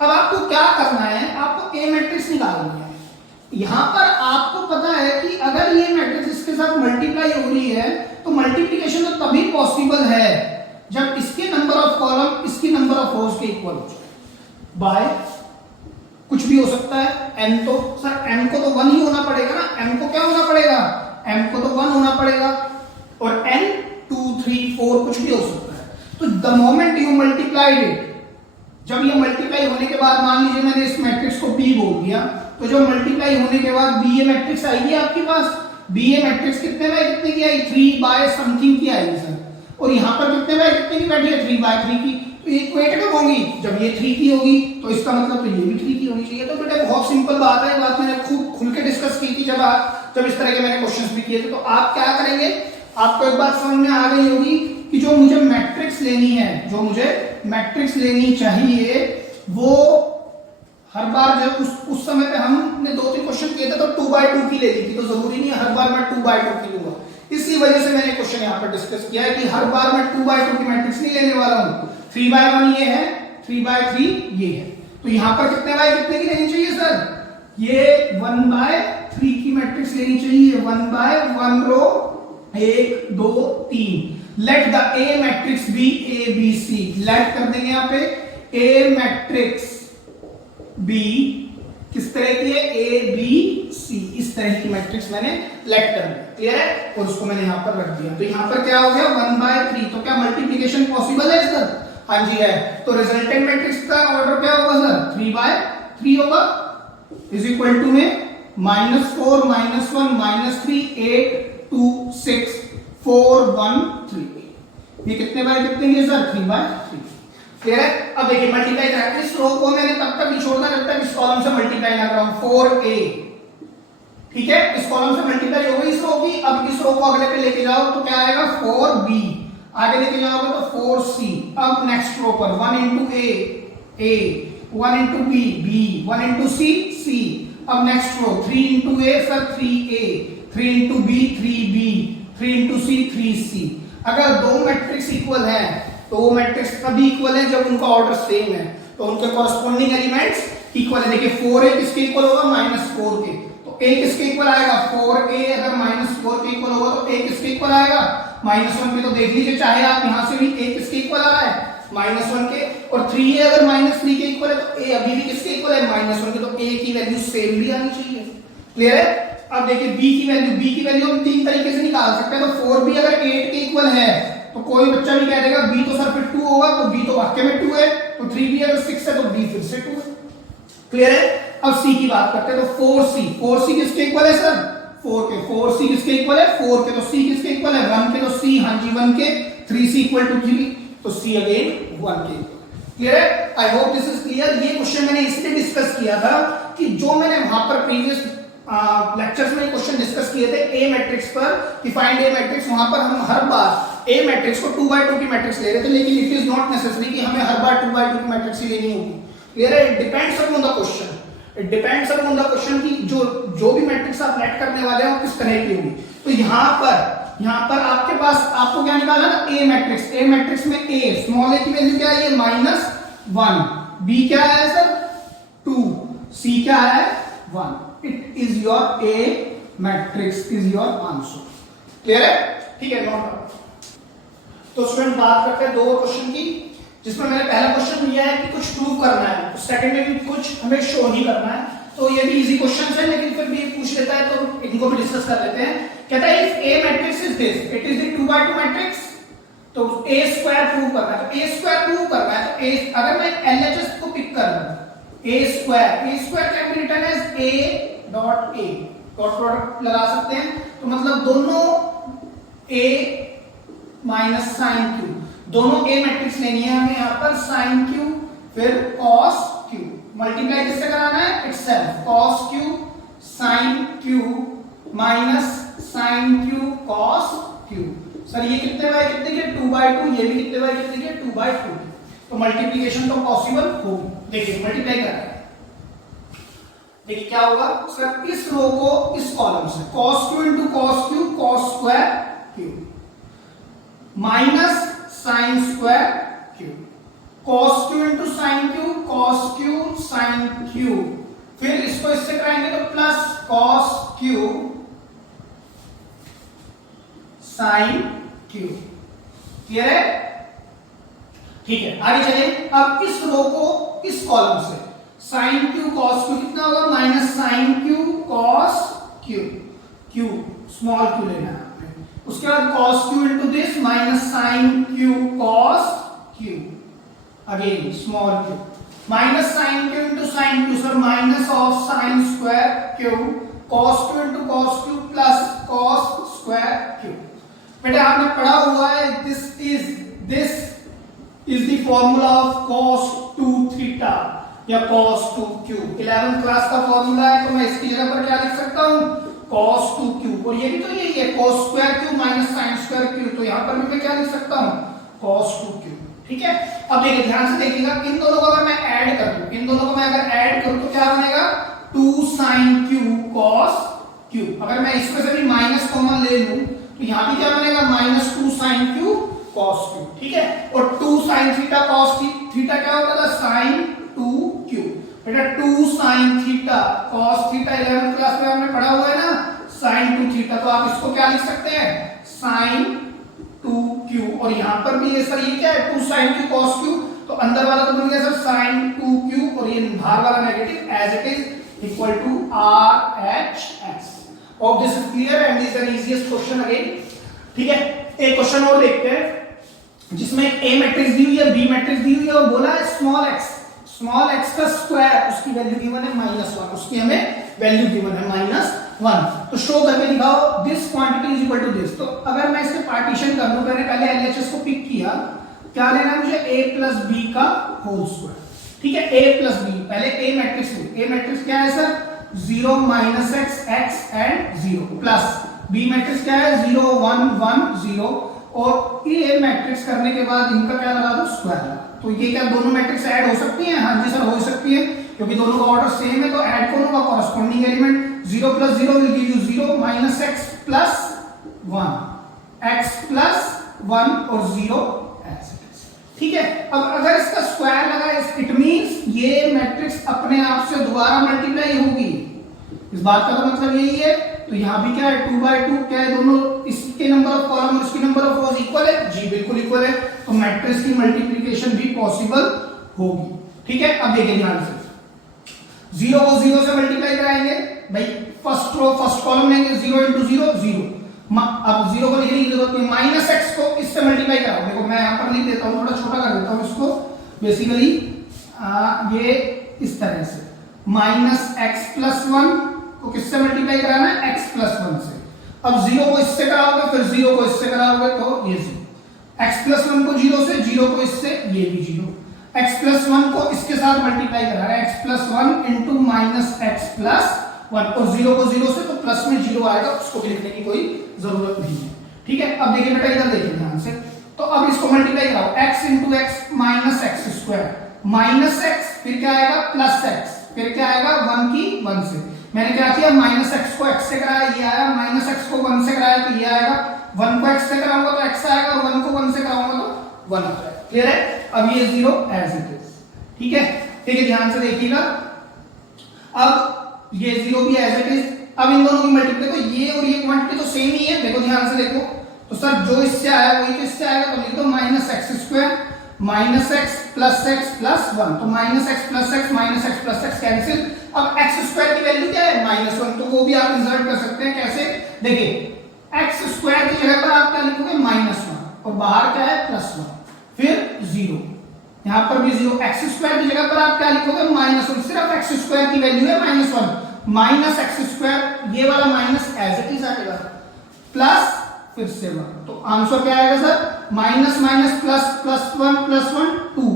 अब आपको क्या करना है, आपको ए मैट्रिक्स निकालनी है। यहां पर आपको पता है कि अगर ये मैट्रिक्स इसके साथ मल्टीप्लाई हो रही है तो मल्टीप्लिकेशन तो तभी पॉसिबल है जब इसके नंबर ऑफ कॉलम इसकी नंबर ऑफ रोज के इक्वल हो जाए। बाय कुछ भी हो सकता है, n तो सर m को तो 1 ही होना पड़ेगा ना, m को क्या होना पड़ेगा, m को तो 1 होना पड़ेगा, और n 2 3 4 कुछ भी हो सकता है। तो the moment you multiplied it, जब ये मल्टीप्लाई होने के बाद मान लीजिए मैंने इस मैट्रिक्स को b बोल दिया, तो जो मल्टीप्लाई होने के बाद बी ए मैट्रिक्स आएगी आपके पास। बी ए मैट्रिक्स कितने बाय कितने की आई, 3 बाय समथिंग की आएगी सर, और यहां पर कितने बाय कितने की बैठी है, 3 बाय 3 की। तो ये इक्वेट कब होगी, जब ये 3 की होगी, तो इसका मतलब तो ये भी 3 की होनी चाहिए। तो बेटा बहुत सिंपल बात है, बात मैंने खूब खुल के डिस्कस की थी जब इस तरह के मैंने क्वेश्चंस भी किए थे। तो आप क्या करेंगे, आपको एक बात समझ में आ गई होगी कि जो मुझे मैट्रिक्स लेनी है, जो मुझे मैट्रिक्स लेनी चाहिए, वो हर बार जब उस समय पे हमने 2-3 क्वेश्चन किए थे तो 2 बाय 2 की ले ली थी, तो जरूरी नहीं है हर बार मैं 2 बाय 2 की लूंगा। इसी वजह से मैंने क्वेश्चन यहाँ पर डिस्कस किया है कि हर बार मैं 2 बाय 2 की मैट्रिक्स नहीं लेने वाला हूँ। 3 बाय 1 ये है, 3 बाय 3 ये है, तो यहाँ पर कितने बाय कितने की लेनी चाहिए सर, ये 1 बाय 3 की मैट्रिक्स लेनी चाहिए। 1 by 1 row 1 2 3। Let the a matrix be a b c, let कर देंगे यहाँ पे ए मैट्रिक्स बी किस तरह की है, ए बी सी, इस तरह की मैट्रिक्स मैंने लेट कर दिया, क्लियर है, और उसको मैंने यहां पर रख दिया। तो यहां पर क्या हो गया 1 बाय 3, तो क्या मल्टीप्लिकेशन पॉसिबल है सर, हाँ जी है। तो रिजल्टेंट मैट्रिक्स का ऑर्डर क्या होगा सर, 3 बाय 3 होगा, इज इक्वल टू में -4 -1 -3 8 2 6 4 1 3। ये कितने बाय कितने के सर, 3 बाय 3, क्लियर है। अब देखिए मल्टीप्लाई करा, इस रो को मैंने तब तक नहीं छोड़ना जब तक इस कॉलम से मल्टीप्लाई ना कराऊं। 4a, ठीक है, इस कॉलम से मल्टीप्लाई हो गई इस रो की। अब इस रो को अगले पे लेके जाओ तो क्या आएगा 4b, आगे लेके जाओगे तो 4c। अब नेक्स्ट रो पर 1 into a 1 into b 1 into c। अब next row 3 into a sir 3a, 3 into b 3b, 3 into c 3c। अगर दो मैट्रिक्स इक्वल है तो वो मैट्रिक्स तभी इक्वल है जब उनका ऑर्डर सेम है, तो उनके कॉरस्पॉन्डिंग एलिमेंट्स इक्वल है। देखिए 4a किसके इक्वल होगा, -4 के, तो a किसके इक्वल आएगा, 4a अगर -4 के इक्वल होगा तो a किसके इक्वल आएगा, -1 के। तो देख लीजिए चाहे आप यहां से भी a किसके इक्वल आ रहा है, -1 के, और 3a अगर -3 के इक्वल है तो a अभी भी किसके इक्वल है, -1 के, तो a की वैल्यू सेम भी आनी चाहिए, क्लियर है। अब देखिए b की वैल्यू हम तीन तरीके से निकाल सकते हैं। तो 4b अगर 8 के इक्वल है तो कोई बच्चा भी कह देगा b तो सर फिर 2 होगा, तो b तो वाकई में 2 है, तो 3b अगर 6 है तो b फिर से 2 है, क्लियर है। अब c की बात करते हैं, तो 4c किसके इक्वल है सर, 4 के, 4c किसके इक्वल है, 4 के, तो c किसके इक्वल है, 1 के, तो c हाँ जी 1 के, 3c इक्वल टू 3, तो c अगेन 1 के, क्लियर है। आई होप दिस इज क्लियर। ये क्वेश्चन मैंने इसलिए डिस्कस किया था कि जो मैंने वहां पर प्रीवियस लेक्चर्स में क्वेश्चन डिस्कस किए थे ए मैट्रिक्स पर, कि फाइंड ए मैट्रिक्स, वहां पर हम हर बार ए मैट्रिक्स को 2 बाय 2 की मैट्रिक्स ले रहे थे, लेकिन इट इज नॉट नेसेसरी कि हमें हर बार 2 बाय 2 की मैट्रिक्स ही लेनी होगी, क्लियर है। It depends upon the question, it depends upon the question की जो भी मैट्रिक्स आप लेट करने वाले हो किस तरह की होगी। तो यहां पर आपके पास आपको क्या निकालना था, ए मैट्रिक्स में a स्मॉल a की वैल्यू क्या है, ये -1, b क्या है सर 2, c क्या है 1। It is your A matrix, is your answer, clear है, ठीक है, नोट। तो स्टूडेंट बात करते हैं दो क्वेश्चन की, जिसमें मैंने पहला क्वेश्चन लिया है कि कुछ प्रूव करना है, तो सेकंड में भी कुछ हमें शो ही करना है। तो ये भी इजी क्वेश्चन है, लेकिन फिर भी पूछ लेता है तो इनको भी डिस्कस कर लेते हैं। कहता है if A matrix is this, it is the 2 by 2 matrix, तो a स्क्वायर प्रूव करना है। तो a स्क्वायर प्रूव करना है तो a, अगर मैं LHS को पिक कर लूं, a square can be written as a dot a, dot product लगा सकते हैं, तो मतलब दोनों a माइनस साइन q, दोनों a मैट्रिक्स लेनी है हमें यहाँ पर, साइन q फिर cos q, मल्टीप्लाई किससे कराना है, itself, cos q sin q माइनस sin q cos q। Sir ये कितने बाय कितने के, 2 by 2, ये भी कितने बाय कितने के, 2 by 2, तो मल्टीप्लिकेशन तो पॉसिबल होगी। देखिए मल्टीप्लाई कर रहे हैं, देखिए क्या होगा सर, इस रो को इस कॉलम से cos q into cos q cos square q माइनस sin square q, cos q into sin q cos q sin q, फिर इसको इससे कराएंगे तो plus cos q sin q। Clear है? ठीक है, आगे चलिए। अब इस रो को इस कॉलम से sin q cos q कितना होगा, minus sin q cos q, q small q लेना है आपने, उसके बाद cos q into this minus sin q cos q, again small q, माइनस sin q into sin q, sir minus of sin square q, cos q into cos q plus cos square q। बेटा आपने पढ़ा हुआ है, this is the formula of cos 2 theta या cos 2 q, 11th class का formula है, तो मैं इसकी जगह पर क्या लिख सकता हूं, cos 2 q, और ये भी तो यही है cos स्क्वायर q माइनस sin स्क्वायर q, तो यहां पर भी मैं क्या लिख सकता हूं, cos 2 q। ठीक है, अब देखिए ध्यान से देखिएगा, इन दोनों को अगर मैं ऐड कर दूं, इन दोनों को मैं अगर ऐड करूं तो क्या बनेगा, 2 sin q cos q, अगर मैं इसमें से भी माइनस कॉमन ले लूं तो यहां भी क्या बनेगा, minus 2 sin q cos q। ठीक है, और 2 sin थीटा cos थीटा क्या होता था, sin 2q। बेटा 2 sin theta cos theta 11th class में हमने पढ़ा हुआ है ना, sin 2 थीटा, तो आप इसको क्या लिख सकते हैं, sin 2q, और यहां पर भी ये सर ये क्या है, 2 sin q cos q, तो अंदर वाला तो बन गया सर sin 2q, और ये बाहर वाला negative as it is equal to RHS। Hope this is clear and this is the easiest question again। ठीक है, एक क्वेश्चन और देखते हैं जिसमें A मैट्रिक्स दी हुई है, B मैट्रिक्स दी हुई है, और बोला है स्मॉल x का स्क्वायर, उसकी वैल्यू गिवन है -1, उसकी हमें वैल्यू गिवन है -1, तो शो करके दिखाओ this quantity is equal to this. तो अगर मैं इसके पार्टीशन कर दूं, मैंने पहले LHS को पिक किया, क्या लेना है मुझे, a प्लस b का होल स्क्वायर। ठीक है, a प्लस b, पहले A matrix low, A matrix क्या है sir, 0 -x x and 0, plus B matrix क्या है, 0 1 1 0, और ये मैट्रिक्स करने के बाद इनका क्या लगा दो, स्क्वायर। तो ये क्या दोनों मैट्रिक्स ऐड हो सकती हैं, हाँ जी सर हो सकती है, क्योंकि दोनों का ऑर्डर सेम है, तो ऐड करो का corresponding element, 0 plus 0 will give you 0, minus x plus 1, x plus 1 और 0 ऐसे। ठीक है, अब अगर इसका स्क्वायर लगा, इट मींस ये मैट्रिक्स अपने आप से दोबारा मल्टीप्लाई होगी, इस बात का तो मतलब यही है। तो यहां भी क्या है, 2 by 2, क्या है, दोनों इसके नंबर ऑफ कॉलम और इसके नंबर ऑफ रोज इक्वल है, जी बिल्कुल इक्वल है, तो मैट्रिक्स की मल्टीप्लिकेशन भी पॉसिबल होगी। ठीक है, अब देखिए ध्यान से, 0 को 0 से मल्टीप्लाई कराएंगे भाई, फर्स्ट रो फर्स्ट कॉलम लेंगे, 0 into 0 0, अब 0 को लिखने की जरूरत नहीं, माइनस x को इससे मल्टीप्लाई कराओ, देखो मैं यहां पर लिख देता हूं, थोड़ा छोटा कर देता हूं इसको, बेसिकली ये इस तरह से, माइनस x प्लस 1 को किससे मल्टीप्लाई कराना है, x प्लस 1 से। अब 0 को इससे कराओगे, फिर 0 को इससे कराओगे, तो ये 0, x प्लस 1 को 0 से, 0 को इससे, ये भी 0, x प्लस 1 को इसके साथ मल्टीप्लाई करा रहा है, x plus 1 into minus x plus 1, और 0 को 0 से, तो प्लस में 0 आएगा, उसको भी लिखने की कोई जरूरत नहीं है। ठीक है, अब देखिए बेटा इधर देखिए ध्यान से, तो अब इसको मल्टीप्लाई कराओ, x into x minus x square, minus x, फिर क्या आएगा, प्लस x, फिर क्या आएगा, 1 की 1 से, मैंने क्या किया, माइनस x को x से कराया, ये आया, माइनस x को 1 से कराया, तो ये आएगा, 1 को x से कराऊंगा तो x आएगा, और 1 को 1 से कराऊंगा तो 1 आ जाएगा। क्लियर है, अब ये 0 एज इट इज। ठीक है, ठीक है, ध्यान से देखिएगा, अब ये 0 भी एज इट इज। अब इन दोनों की मल्टीप्लाई, तो ये और ये क्वांटिटी तो सेम ही है, देखो ध्यान से देखो, तो सर जो इससे आया वही तो इससे आएगा, तो लिख दो minus x square minus x plus one, तो minus x plus x cancel. अब एक्स स्क्वायर की वैल्यू क्या है -1, तो वो भी आप इंसर्ट कर सकते हैं। कैसे, देखिए एक्स स्क्वायर की जगह पर आप क्या लिखोगे -1 और बाहर क्या है +1, फिर 0, यहां पर भी 0। एक्स स्क्वायर की जगह पर आप क्या लिखोगे -1, सिर्फ एक्स स्क्वायर की वैल्यू है -1, माइनस एक्स स्क्वायर, ये वाला माइनस एज इट इज आएगा, प्लस फिर से 1, तो आंसर क्या आएगा sir, minus minus plus one 2,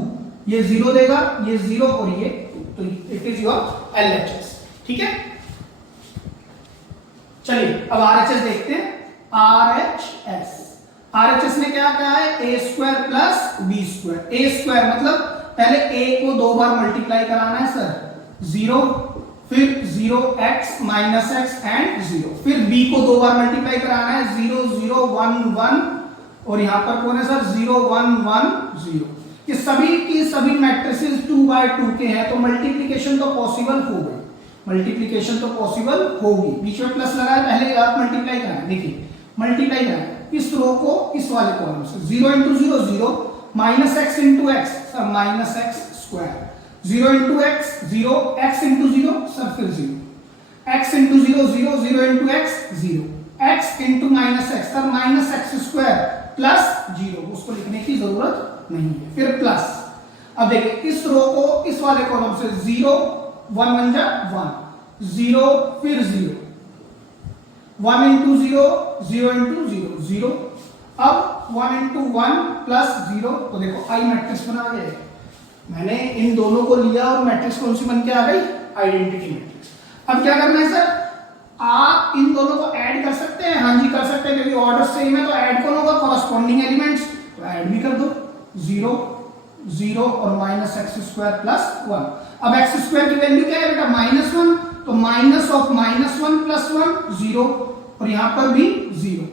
ये 0 देगा, ये 0 और ये 2, तो इट इज योर LHS। ठीक है, चलिए अब RHS देखते हैं। RHS ने क्या कहा है, a square plus b square. a square मतलब पहले a को 2 बार मल्टीप्लाई कराना है सर, 0, फिर 0x माइनस एक्स एंड 0, फिर b को 2 बार मल्टीप्लाई कराना है, 0 0 1 1, और यहां पर कौन है सर 0 1 1 0। ये सभी की सभी मैट्रिसेस 2/2 के हैं, तो मल्टीप्लिकेशन तो पॉसिबल हो गई, मल्टीप्लिकेशन तो पॉसिबल होगी। बीच में प्लस लगाया, पहले आप मल्टीप्लाई कराएं, देखिए मल्टीप्लाई कराएं इस रो को इस वाले कॉलम से, 0 × 0 0, minus x into x sir minus x square, 0 × x 0, x × 0 sir फिर 0, x × 0 0, 0 × x 0, x × minus x sir minus x square plus 0, उसको लिखने की जरूरत नहीं है, फिर प्लस। अब देखिए इस रो को इस वाले कॉलम से 0 1 1 जा 1, 0 फिर 0, 1 × 0 0 × 0 0, अब 1 × 1 प्लस 0, तो देखो आई मैट्रिक्स बना गया। मैंने इन दोनों को लिया और मैट्रिक्स कौन सी बन के आ गई, आइडेंटिटी मैट्रिक्स। अब क्या करना है सर, आप इन दोनों को ऐड कर सकते हैं, हाँ जी कर सकते हैं, क्योंकि ऑर्डर सेम है, तो ऐड कौन होगा, कॉरस्पॉन्डिंग एलिमेंट्स, तो ऐड भी कर दो, 0 0 और माइनस एक्स स्क्वायर प्लस 1। अब एक्स स्क्वायर की वैल्यू क्या है बेटा, -1, तो माइनस ऑफ -1 प्लस 1 0, और यहां पर भी 0,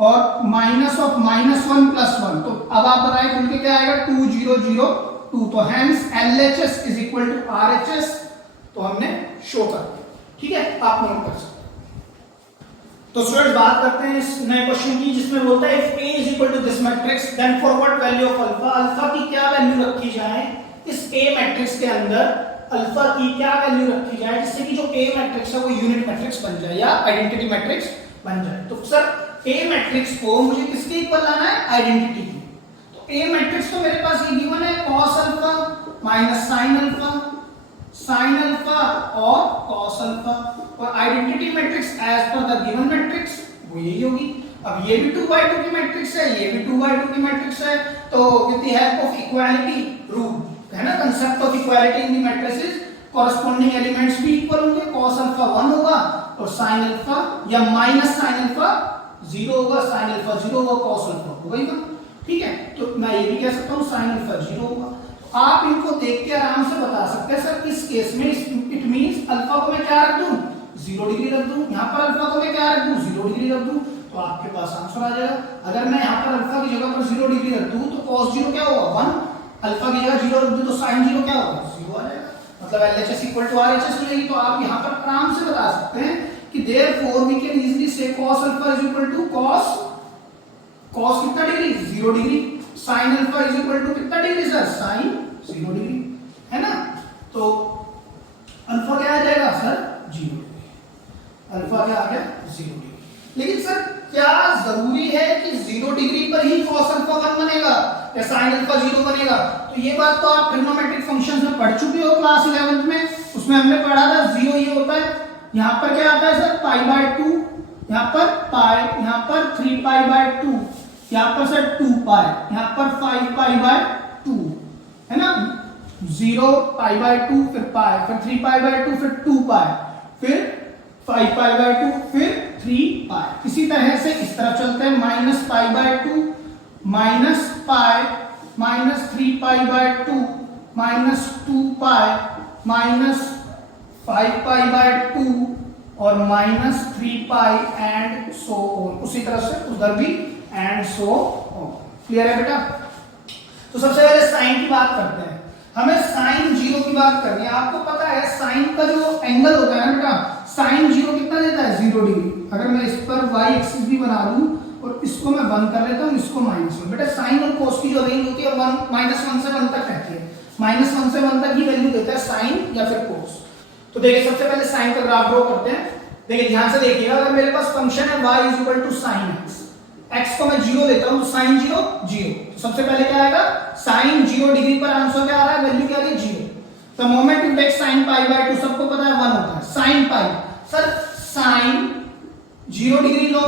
और माइनस ऑफ -1 प्लस 1, तो अब आप बताएं खुल के क्या आएगा, 2 0 0 2, तो hence LHS is equal to RHS, तो हमने शो कर दिया। ठीक है, आप नोट कर सकते हैं। तो स्टूडेंट्स बात करते हैं इस नए क्वेश्चन की, जिसमें बोलता है if A is equal to this matrix then for what value of alpha, alpha की क्या वैल्यू रखी जाए इस A मैट्रिक्स के अंदर, अल्फा की क्या वैल्यू रखी जाए जिससे कि जो A मैट्रिक्स है वो यूनिट मैट्रिक्स बन जाए या आइडेंटिटी मैट्रिक्स बन जाए। तो सर A मैट्रिक्स को मुझे किसके इक्वल लाना है, आइडेंटिटी की। तो A मैट्रिक्स तो मेरे पास ये गिवन है cos alpha minus sin alpha और cos अल्फा, और identity matrix as per the given matrix वो यही होगी। अब ये भी 2/2 की मैट्रिक्स है, ये भी 2/2 की मैट्रिक्स है, तो with the help of equality rule है ना, concept of equality in the matrices, corresponding elements भी इक्वल होंगे, cos अल्फा 1 होगा और sin अल्फा या माइनस sin अल्फा 0 होगा, sin अल्फा 0 होगा, cos अल्फा होगा ही ना। ठीक है, तो मैं ये भी कह सकता हूं sin अल्फा 0 होगा। आप इनको देख के आराम से बता सकते हैं सर इस केस में इट मींस अल्फा को मैं क्या रख दूं, 0 डिग्री रख दूं, यहां पर अल्फा को मैं क्या रख दूं, 0 डिग्री रख दूं, तो आपके पास आंसर आ जाएगा। अगर मैं यहां पर अल्फा की जगह पर 0 डिग्री रख दूं तो cos 0 क्या होगा 1, अल्फा की जगह 0 रख दूं तो sin 0 क्या होगा 0 आ जाएगा, मतलब LHS इक्वल टू RHS हो जाएगी। तो आप यहां पर आराम से बता सकते हैं कि therefore we can easily say cos alpha is equal to cos कितना degree 0 degree, sin alpha is equal to कितना डिग्री सर sin 0 डिग्री, है ना। तो अल्फा क्या आ जाएगा सर 0 डिग्री, अल्फा क्या आ गया 0 डिग्री। लेकिन सर क्या जरूरी है कि 0 डिग्री पर ही cos अल्फा 1 बनेगा या sin अल्फा 0 बनेगा? तो ये बात तो आप ट्रिग्नोमेट्रिक फंक्शंस में पढ़ चुके हो क्लास 11th में, उसमें हमने पढ़ा था 0 ये होता है, यहां पर क्या आता है सर π/2, यहां पर पाई, यहां पर 3π/2, यहां पर सर 2π, यहां पर 5π/2, है ना, 0π/2 फिर पाई, फिर 3π/2 फिर 2π, फिर 5π/2 फिर 3π। इसी तरह से इस तरफ चलते हैं, -π/2 minus pi minus 3π/2 minus 2π minus 5π/2 और माइनस 3π एंड सो ऑन। उसी तरह से उधर भी एंड सो ऑन। क्लियर है बेटा? तो सबसे पहले साइन की बात करते हैं, हमें साइन 0 की बात करनी है। आपको पता है साइन का जो एंगल होता है ना बेटा, साइन 0 कितना देता है 0 डिग्री। अगर मैं इस पर y एक्सिस भी बना लूं और इसको मैं 1 कर लेता हूँ, इसको -1। बेटा साइन और कोस की जो रेंज होती है 1 -1 से 1 तक रहती है। -1 से 1 तक ही वैल्यू देता है साइन या फिर कोस। तो देखिए सबसे पहले साइन का ग्राफ ड्रॉ करते हैं। देखिए ध्यान से देखिएगा, अगर मेरे पास फंक्शन है y sin x, x को मैं 0 लेता हूं तो sin 0 0। तो सबसे पहले क्या आएगा, sin 0 डिग्री पर आंसर क्या आ रहा है, वैल्यू क्या आ रही है 0। The moment you take sin pi by 2, सबको पता है 1 होता है। sin pi, sir sin 0 degree लो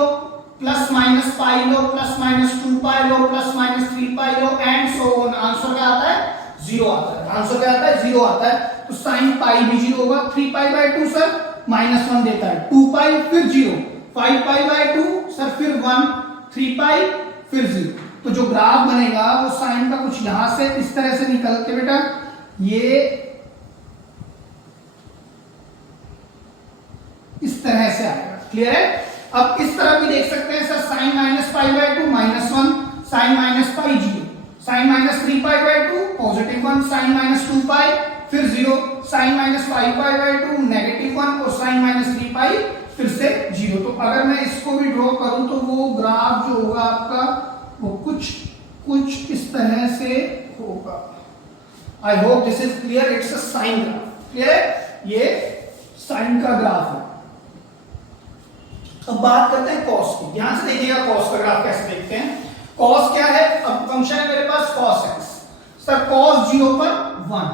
प्लस माइनस पाई लो प्लस माइनस 2 पाई लो प्लस माइनस 3 पाई लो एंड सो ऑन, आंसर क्या आता है 0 आता है। आंसर क्या आता है 0 आता है। तो sin पाई भी 0 होगा। 3 पाई बाय 2 सर -1 देता है, 2 पाई फिर 0, 5 पाई बाय 2 सर फिर 1, 3 पाई फिर 0। तो जो ग्राफ बनेगा वो साइन का कुछ यहां से इस तरह से निकल के बेटा ये इस तरह से आएगा। क्लियर है। अब इस तरह भी देख सकते हैं sir, sine -pi by 2 -1, sine -pi 0, sine -3 pi by 2 +1, sine -2 pi फिर 0, साइन -5 पाई बाय 2 -1 और साइन -3 पाई फिर से 0। तो अगर मैं इसको भी ड्रॉ करूं तो वो ग्राफ जो होगा आपका वो कुछ इस तरह से होगा। I hope this is clear. It's a sine graph. Clear है, ये साइन का ग्राफ है। अब बात करते हैं कॉस की। ध्यान से देखिएगा कॉस का ग्राफ कैसे देखते हैं। कॉस क्या है, अब फंक्शन है मेरे पास cos x, सर cos 0 पर 1,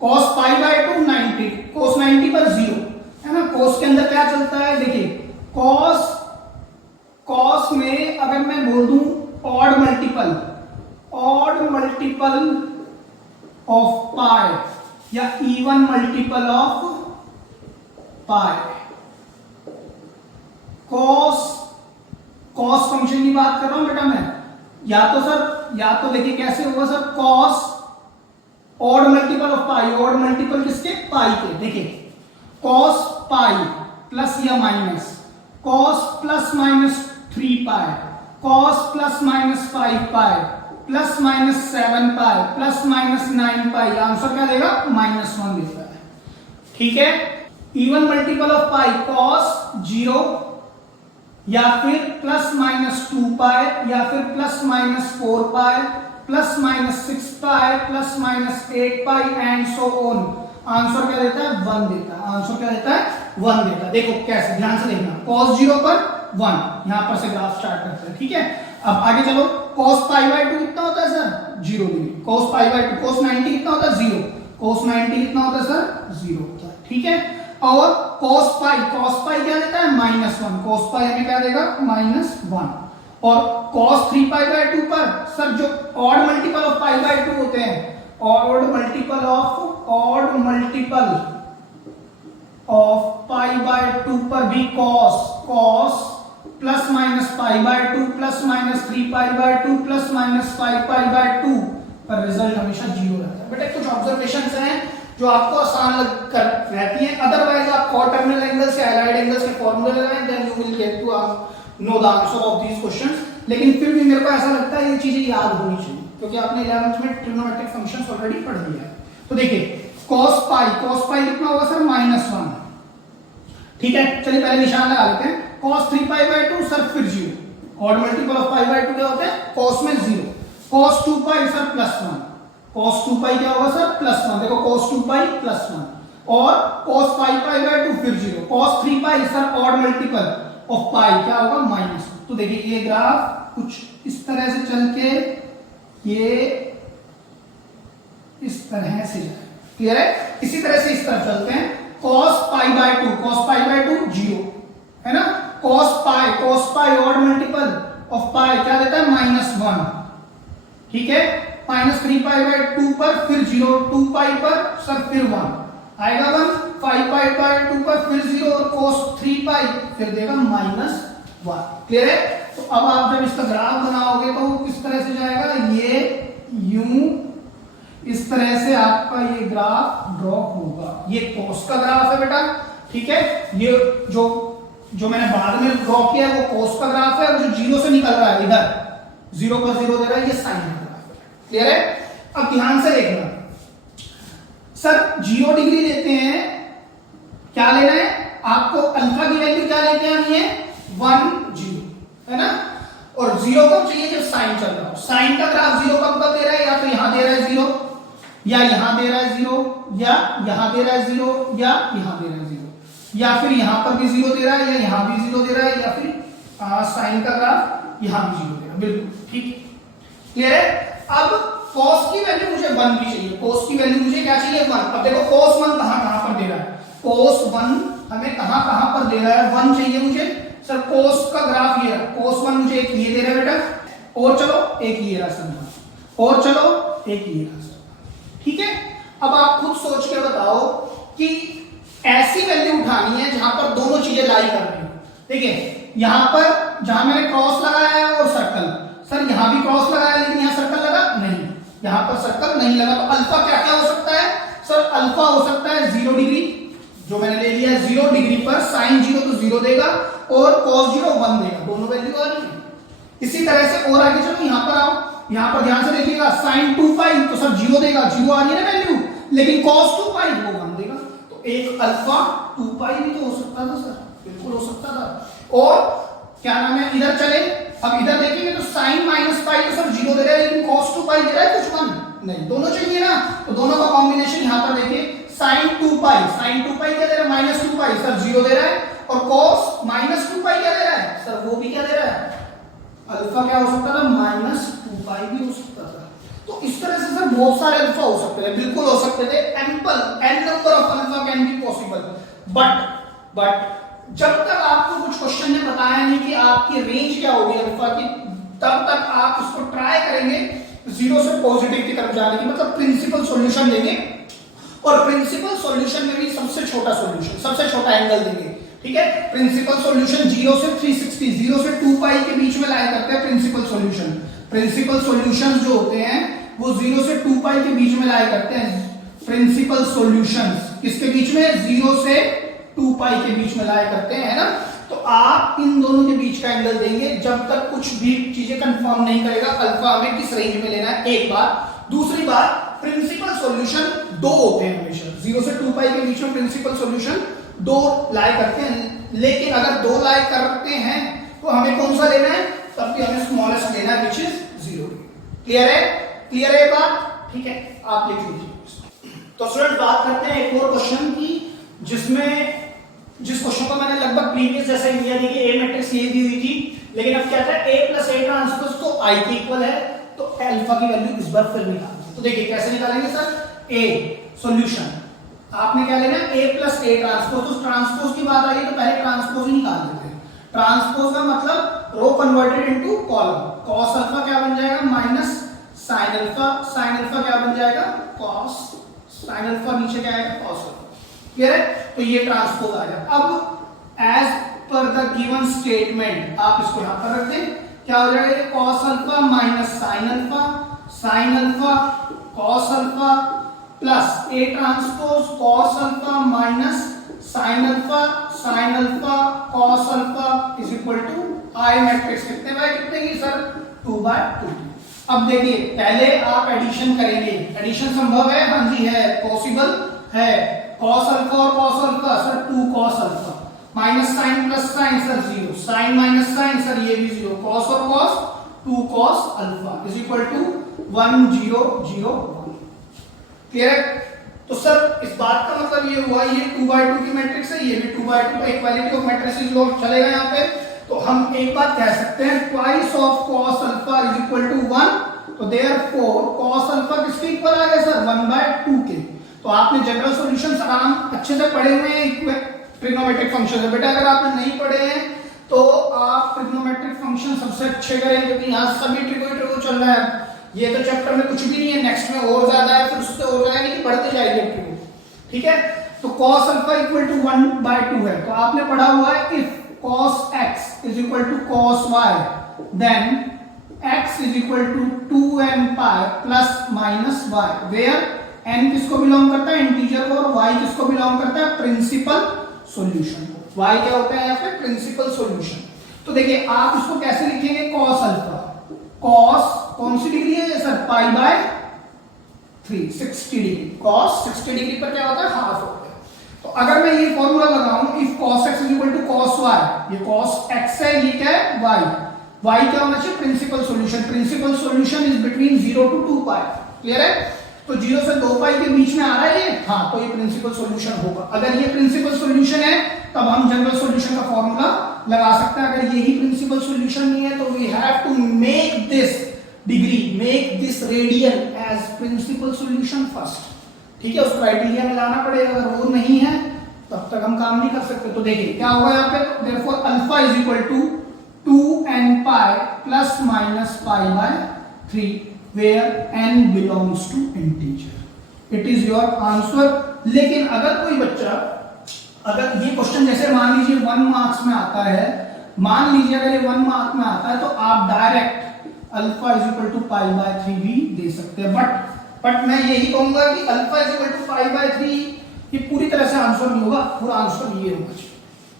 cos पाई बाय 2 90, cos 90 पर 0 है ना। cos के अंदर क्या चलता है, देखिए cos में अगर मैं बोल दूं ऑड मल्टीपल ऑफ पाई या even multiple of pi, cos function की बात कर रहा हूं बेटा मैं, या तो देखिए कैसे होगा sir, cos odd multiple of pi, odd multiple किसके, पाई के। देखिए cos पाई प्लस या माइनस, cos प्लस माइनस 3 पाई, cos प्लस माइनस 5 पाई प्लस माइनस 7 पाई प्लस माइनस 9 पाई, आंसर क्या देगा -1 देता है। ठीक है। Even multiple of pi cos 0 या फिर प्लस माइनस 2 पाई या फिर plus minus 4 pi plus minus 6 pi plus minus 8 pi and so on, answer क्या देता है 1 देता है। आंसर क्या देता है 1 देता है। देखो कैसे, ध्यान से देखना, cos 0 पर 1, यहां पर से ग्राफ स्टार्ट करते हैं। ठीक है। अब आगे चलो, cos पाई बाय 2 कितना होता है sir 0 degree, cos pi by 2, cos 90 कितना होता है 0, cos 90 कितना होता है सर 0 होता है। ठीक है। और cos पाई क्या देता है -1, cos पाई हमें क्या देगा -1। और cos 3 पाई बाय 2 पर सर जो odd multiple of pi by 2 होते हैं, odd multiple of pi by 2 पर भी cos plus minus pi by 2 plus minus 3 pi by 2 plus minus 5 pi by 2 पर रिजल्ट हमेशा 0 रहता है। बेटा कुछ ऑब्जर्वेशंस हैं जो आपको आसान लग कर रहती हैं, अदरवाइज आप कोटर्मिनल एंगल से हाइलाइट एंगल्स के फॉर्मूले लगाएं, then you will get to know the answer of these questions. लेकिन फिर भी मेरे को ऐसा लगता है ये चीजें याद होनी चाहिए क्योंकि आपने 11th में ट्रिग्नोमेट्रिक फंक्शंस ऑलरेडी पढ़ लिया है। तो देखिए cos पाई कितना होगा सर -1। ठीक है, चलिए पहले निशान लगा लेते हैं। cos 3 पाई बाय 2 सर फिर 0, odd multiple of pi by 2 क्या होता है, cos में 0, cos 2 पाई सर +1, cos 2 पाई क्या होगा सर +1, देखो cos 2 पाई +1 और cos 5 पाई बाय 2 फिर 0, cos 3 pi sir odd multiple of pi क्या होगा -1। तो देखिए ये ग्राफ कुछ इस तरह से चल के ये इस तरह से जाए। क्लियर है। इसी तरह से इस तरफ चलते हैं, cos पाई बाय 2 0 है ना, cos pi odd multiple of pi क्या देता है -1। ठीक है। -3 पाई बाय 2 पर फिर 0, 2 पाई पर सर फिर 1 आएगा 1, 5 पाई बाय 2 पर फिर 0 और cos 3 पाई फिर देगा -1। क्लियर है। तो अब आप जब इसका ग्राफ बनाओगे तो किस तरह से जाएगा, ये यूं इस तरह से आपका ये ग्राफ ड्रॉ होगा। ये cos का ग्राफ है बेटा। ठीक है। ये जो मैंने बाद में ड्रॉ किया है वो cos का ग्राफ है और जो 0 से निकल रहा है इधर 0 पर 0 दे रहा है, ये साइन का ग्राफ है। क्लियर है। अब ध्यान से देखना सर, 0 डिग्री लेते हैं, क्या लेना है आपको, अल्फा की वैल्यू क्या लेके आनी है 1 0 है ना। और जीरो कब चाहिए, जब साइन चल रहा हो। साइन का ग्राफ जीरो कब कब दे रहा है, या तो यहां दे रहा है जीरो, या यहां दे रहा है जीरो, या यहां दे रहा है जीरो, या यहां दे रहा है जीरो, या फिर यहां पर भी जीरो दे रहा है, या यहां भी जीरो दे रहा है, या फिर साइन का ग्राफ यहां भी जीरो दे रहा है। बिल्कुल ठीक, क्लियर है। अब cos की वैल्यू मुझे 1 भी चाहिए, cos की वैल्यू मुझे क्या चाहिए 1। अब देखो cos 1 कहां पर दे रहा है, cos 1 हमें कहां पर दे रहा है, 1 चाहिए मुझे सर। cos का ग्राफ ये रहा, cos 1 मुझे एक ये दे रहा है बेटा, और चलो एक ये रहा सर, और चलो एक ये रहा सर, ठीक है। अब आप खुद सोच के बताओ कि ऐसी वैल्यू उठानी है जहां पर दोनों चीजें लाई कर रही हो। देखिए यहां पर जहां मैंने क्रॉस लगाया है और सर्कल, सर यहां भी क्रॉस लगाया लेकिन यहां सर्कल लगा नहीं, यहां पर सर्कल नहीं लगा, तो अल्फा क्या क्या हो सकता है सर, अल्फा हो सकता है 0 डिग्री, जो मैंने ले लिया है 0 डिग्री पर साइन 0 तो 0 देगा और cos 0 1 देगा, दोनों वैल्यू आ रही है। इसी तरह से और आगे चलो, यहां पर आओ, यहां पर ध्यान से देखिएगा sin 2 पाई तो सर 0 देगा, 0 आ रही है ना वैल्यू, लेकिन cos 2 पाई वो 1 देगा, तो एक अल्फा 2 पाई भी तो हो सकता था सर, बिल्कुल हो सकता था। और क्या नाम है, इधर चले, अब इधर देखेंगे तो sin माइनस पाई तो सर 0 दे रहा है, लेकिन cos 2 पाई दे रहा है कुछ 1 नहीं, दोनों चाहिए ना, तो दोनों का कॉम्बिनेशन यहां पर देखिए sin 2 पाई, sin 2 पाई क्या दे रहा है, माइनस 2 पाई सर 0 दे रहा है, और cos माइनस 2 पाई क्या दे रहा है सर, वो भी क्या दे रहा है, अल्फा क्या हो सकता था माइनस 2 पाई भी हो सकता था। तो इस तरह से सर बहुत सारे अल्फा हो सकते थे, बिल्कुल हो सकते थे, ample n number of alpha can be possible, but जब तक आपको कुछ क्वेश्चन ने बताया नहीं कि आपकी रेंज क्या होगी अल्फा की, तब तक आप उसको ट्राई करेंगे जीरो से पॉजिटिव की तरफ जाने की, मतलब प्रिंसिपल सॉल्यूशन देंगे, और प्रिंसिपल सॉल्यूशन में भी सबसे छोटा सॉल्यूशन, सबसे छोटा एंगल देंगे, ठीक है। प्रिंसिपल सॉल्यूशन 0 से 360, 0 से 2 पाई के बीच में लाया करते हैं प्रिंसिपल सॉल्यूशन। प्रिंसिपल सॉल्यूशंस जो होते हैं वो 0 से 2 पाई के बीच में लाया करते हैं प्रिंसिपल सॉल्यूशंस, किसके बीच में, 0 से 2 पाई के बीच में लाया करते हैं, है ना। तो आप इन दोनों के बीच का एंगल देंगे जब तक कुछ भी चीजें कंफर्म नहीं करेगा अल्फा हमें किस रेंज में लेना है, एक बात। दूसरी बात, प्रिंसिपल सॉल्यूशन दो होते हैं हमेशा, 0 से 2 पाई के बीच में प्रिंसिपल सॉल्यूशन दो लाई करते हैं, लेकिन अगर दो लाई करते हैं तो हमें कौन सा लेना है, तब भी हमें स्मॉलेस्ट लेना है, विच इज 0। क्लियर है, क्लियर है बात, ठीक है, आप लिख लीजिए। तो स्टूडेंट बात करते हैं एक और क्वेश्चन की, जिस क्वेश्चन को मैंने लगभग प्रीवियस जैसे लिया था कि ए मैट्रिक्स ये दी हुई थी, लेकिन अब क्या था, a प्लस a ट्रांसपोज तो i के इक्वल है, तो अल्फा की वैल्यू इस बार फिर निकालेंगे। तो देखिए कैसे निकालेंगे सर, a सॉल्यूशन आपने क्या लेना है, a प्लस a ट्रांसपोज, तो ट्रांसपोज की बात आई तो पहले ट्रांसपोज ही निकाल देते हैं। ट्रांसपोज का मतलब row converted into column, cos alpha क्या बन जाएगा minus sin alpha, sin alpha क्या बन जाएगा cos, sin अल्फा नीचे क्या आएगा cos अल्फा, क्लियर है। तो ये ट्रांसपोज आ गया। अब as per the given statement आप इसको यहां पर रख दें, क्या हो जाएगा, cos alpha minus sin alpha, sin alpha cos alpha plus a transpose cos alpha minus sin alpha, sin alpha cos alpha is equal to i matrix कितने बाय कितने की सर, 2/2। अब देखिए पहले आप एडिशन करेंगे, एडिशन संभव है, हाँ जी है, पॉसिबल है। cos अल्फा और cos alpha sir 2 cos alpha minus sin plus sin sir 0, sin minus sin sir ये भी 0, cos और cos 2 cos alpha is equal to 1 0 0 1। Clear है। तो सर इस बात का मतलब ये हुआ, ये 2/2 की मैट्रिक्स है, ये भी 2/2 का इक्वालिटी ऑफ मैट्रिसेस लोग चलेगा यहाँ पे। तो हम एक बात कह सकते हैं, twice of cos alpha is equal to 1, तो देयरफॉर cos अल्फा किसके इक्वल आ गया सर, 1/2 के। तो आपने जनरल सॉल्यूशंस आराम अच्छे से पढ़े हुए हैं ट्रिग्नोमेट्रिक फंक्शन है। बेटा अगर आपने नहीं पढ़े हैं तो आप ट्रिग्नोमेट्रिक फंक्शन सबसे अच्छे करें, क्योंकि यहाँ सभी ट्रिगो चल रहा है, ये तो चैप्टर में कुछ भी नहीं है, नेक्स्ट में और ज्यादा है, फिर उससे और ज्यादा नहीं, बढ़ते जाएंगे ट्रिगो, ठीक है। तो cos अल्फा इक्वल टू 1/2 है, तो आपने पढ़ा हुआ है if cos x is equal to cos y then x is equal to 2n pi plus minus y, where n किसको बिलोंग करता है, इंटीजर को, और y किसको बिलोंग करता है, प्रिंसिपल सॉल्यूशन को। y क्या होता है यहाँ पे, प्रिंसिपल सॉल्यूशन। तो देखिए आप इसको कैसे लिखेंगे, cos अल्फा, cos कौन सी डिग्री है सर, π/3 60 डिग्री, cos 60 डिग्री पर क्या होता है, हाफ होता है। तो अगर मैं ये फॉर्मूला लगाऊं, if cos x is equal to cos y, ये cos x है, ये क्या है y, y क्या होना चाहिए, principal solution. Principal solution is between 0 to 2 pi. Clear है? तो 0 से 2 पाई के बीच में आ रहा है ये, हाँ, तो ये प्रिंसिपल सॉल्यूशन होगा। अगर ये प्रिंसिपल सॉल्यूशन है तब हम जनरल सॉल्यूशन का फॉर्मूला लगा सकते हैं। अगर यही प्रिंसिपल सॉल्यूशन नहीं है तो we have to make this degree, make this radian as principal solution first. ठीक है, उस क्राइटेरिया में लाना पड़ेगा। अगर वो नहीं है तब तक हम काम नहीं कर सकते। तो देखिए क्या होगा यहाँ पे, therefore alpha is equal to 2n pi plus minus pi by 3 where n belongs to integer. It is your answer। लेकिन अगर कोई बच्चा, अगर ये क्वेश्चन जैसे मान लीजिए 1 मार्क्स में आता है, मान लीजिए अगर ये 1 मार्क में आता है तो आप direct alpha is equal to pi by 3 भी दे सकते हैं। बट मैं यही कहूंगा कि alpha is equal to pi by 3 ये पूरी तरह से आंसर नहीं होगा, पूरा आंसर ये होगा।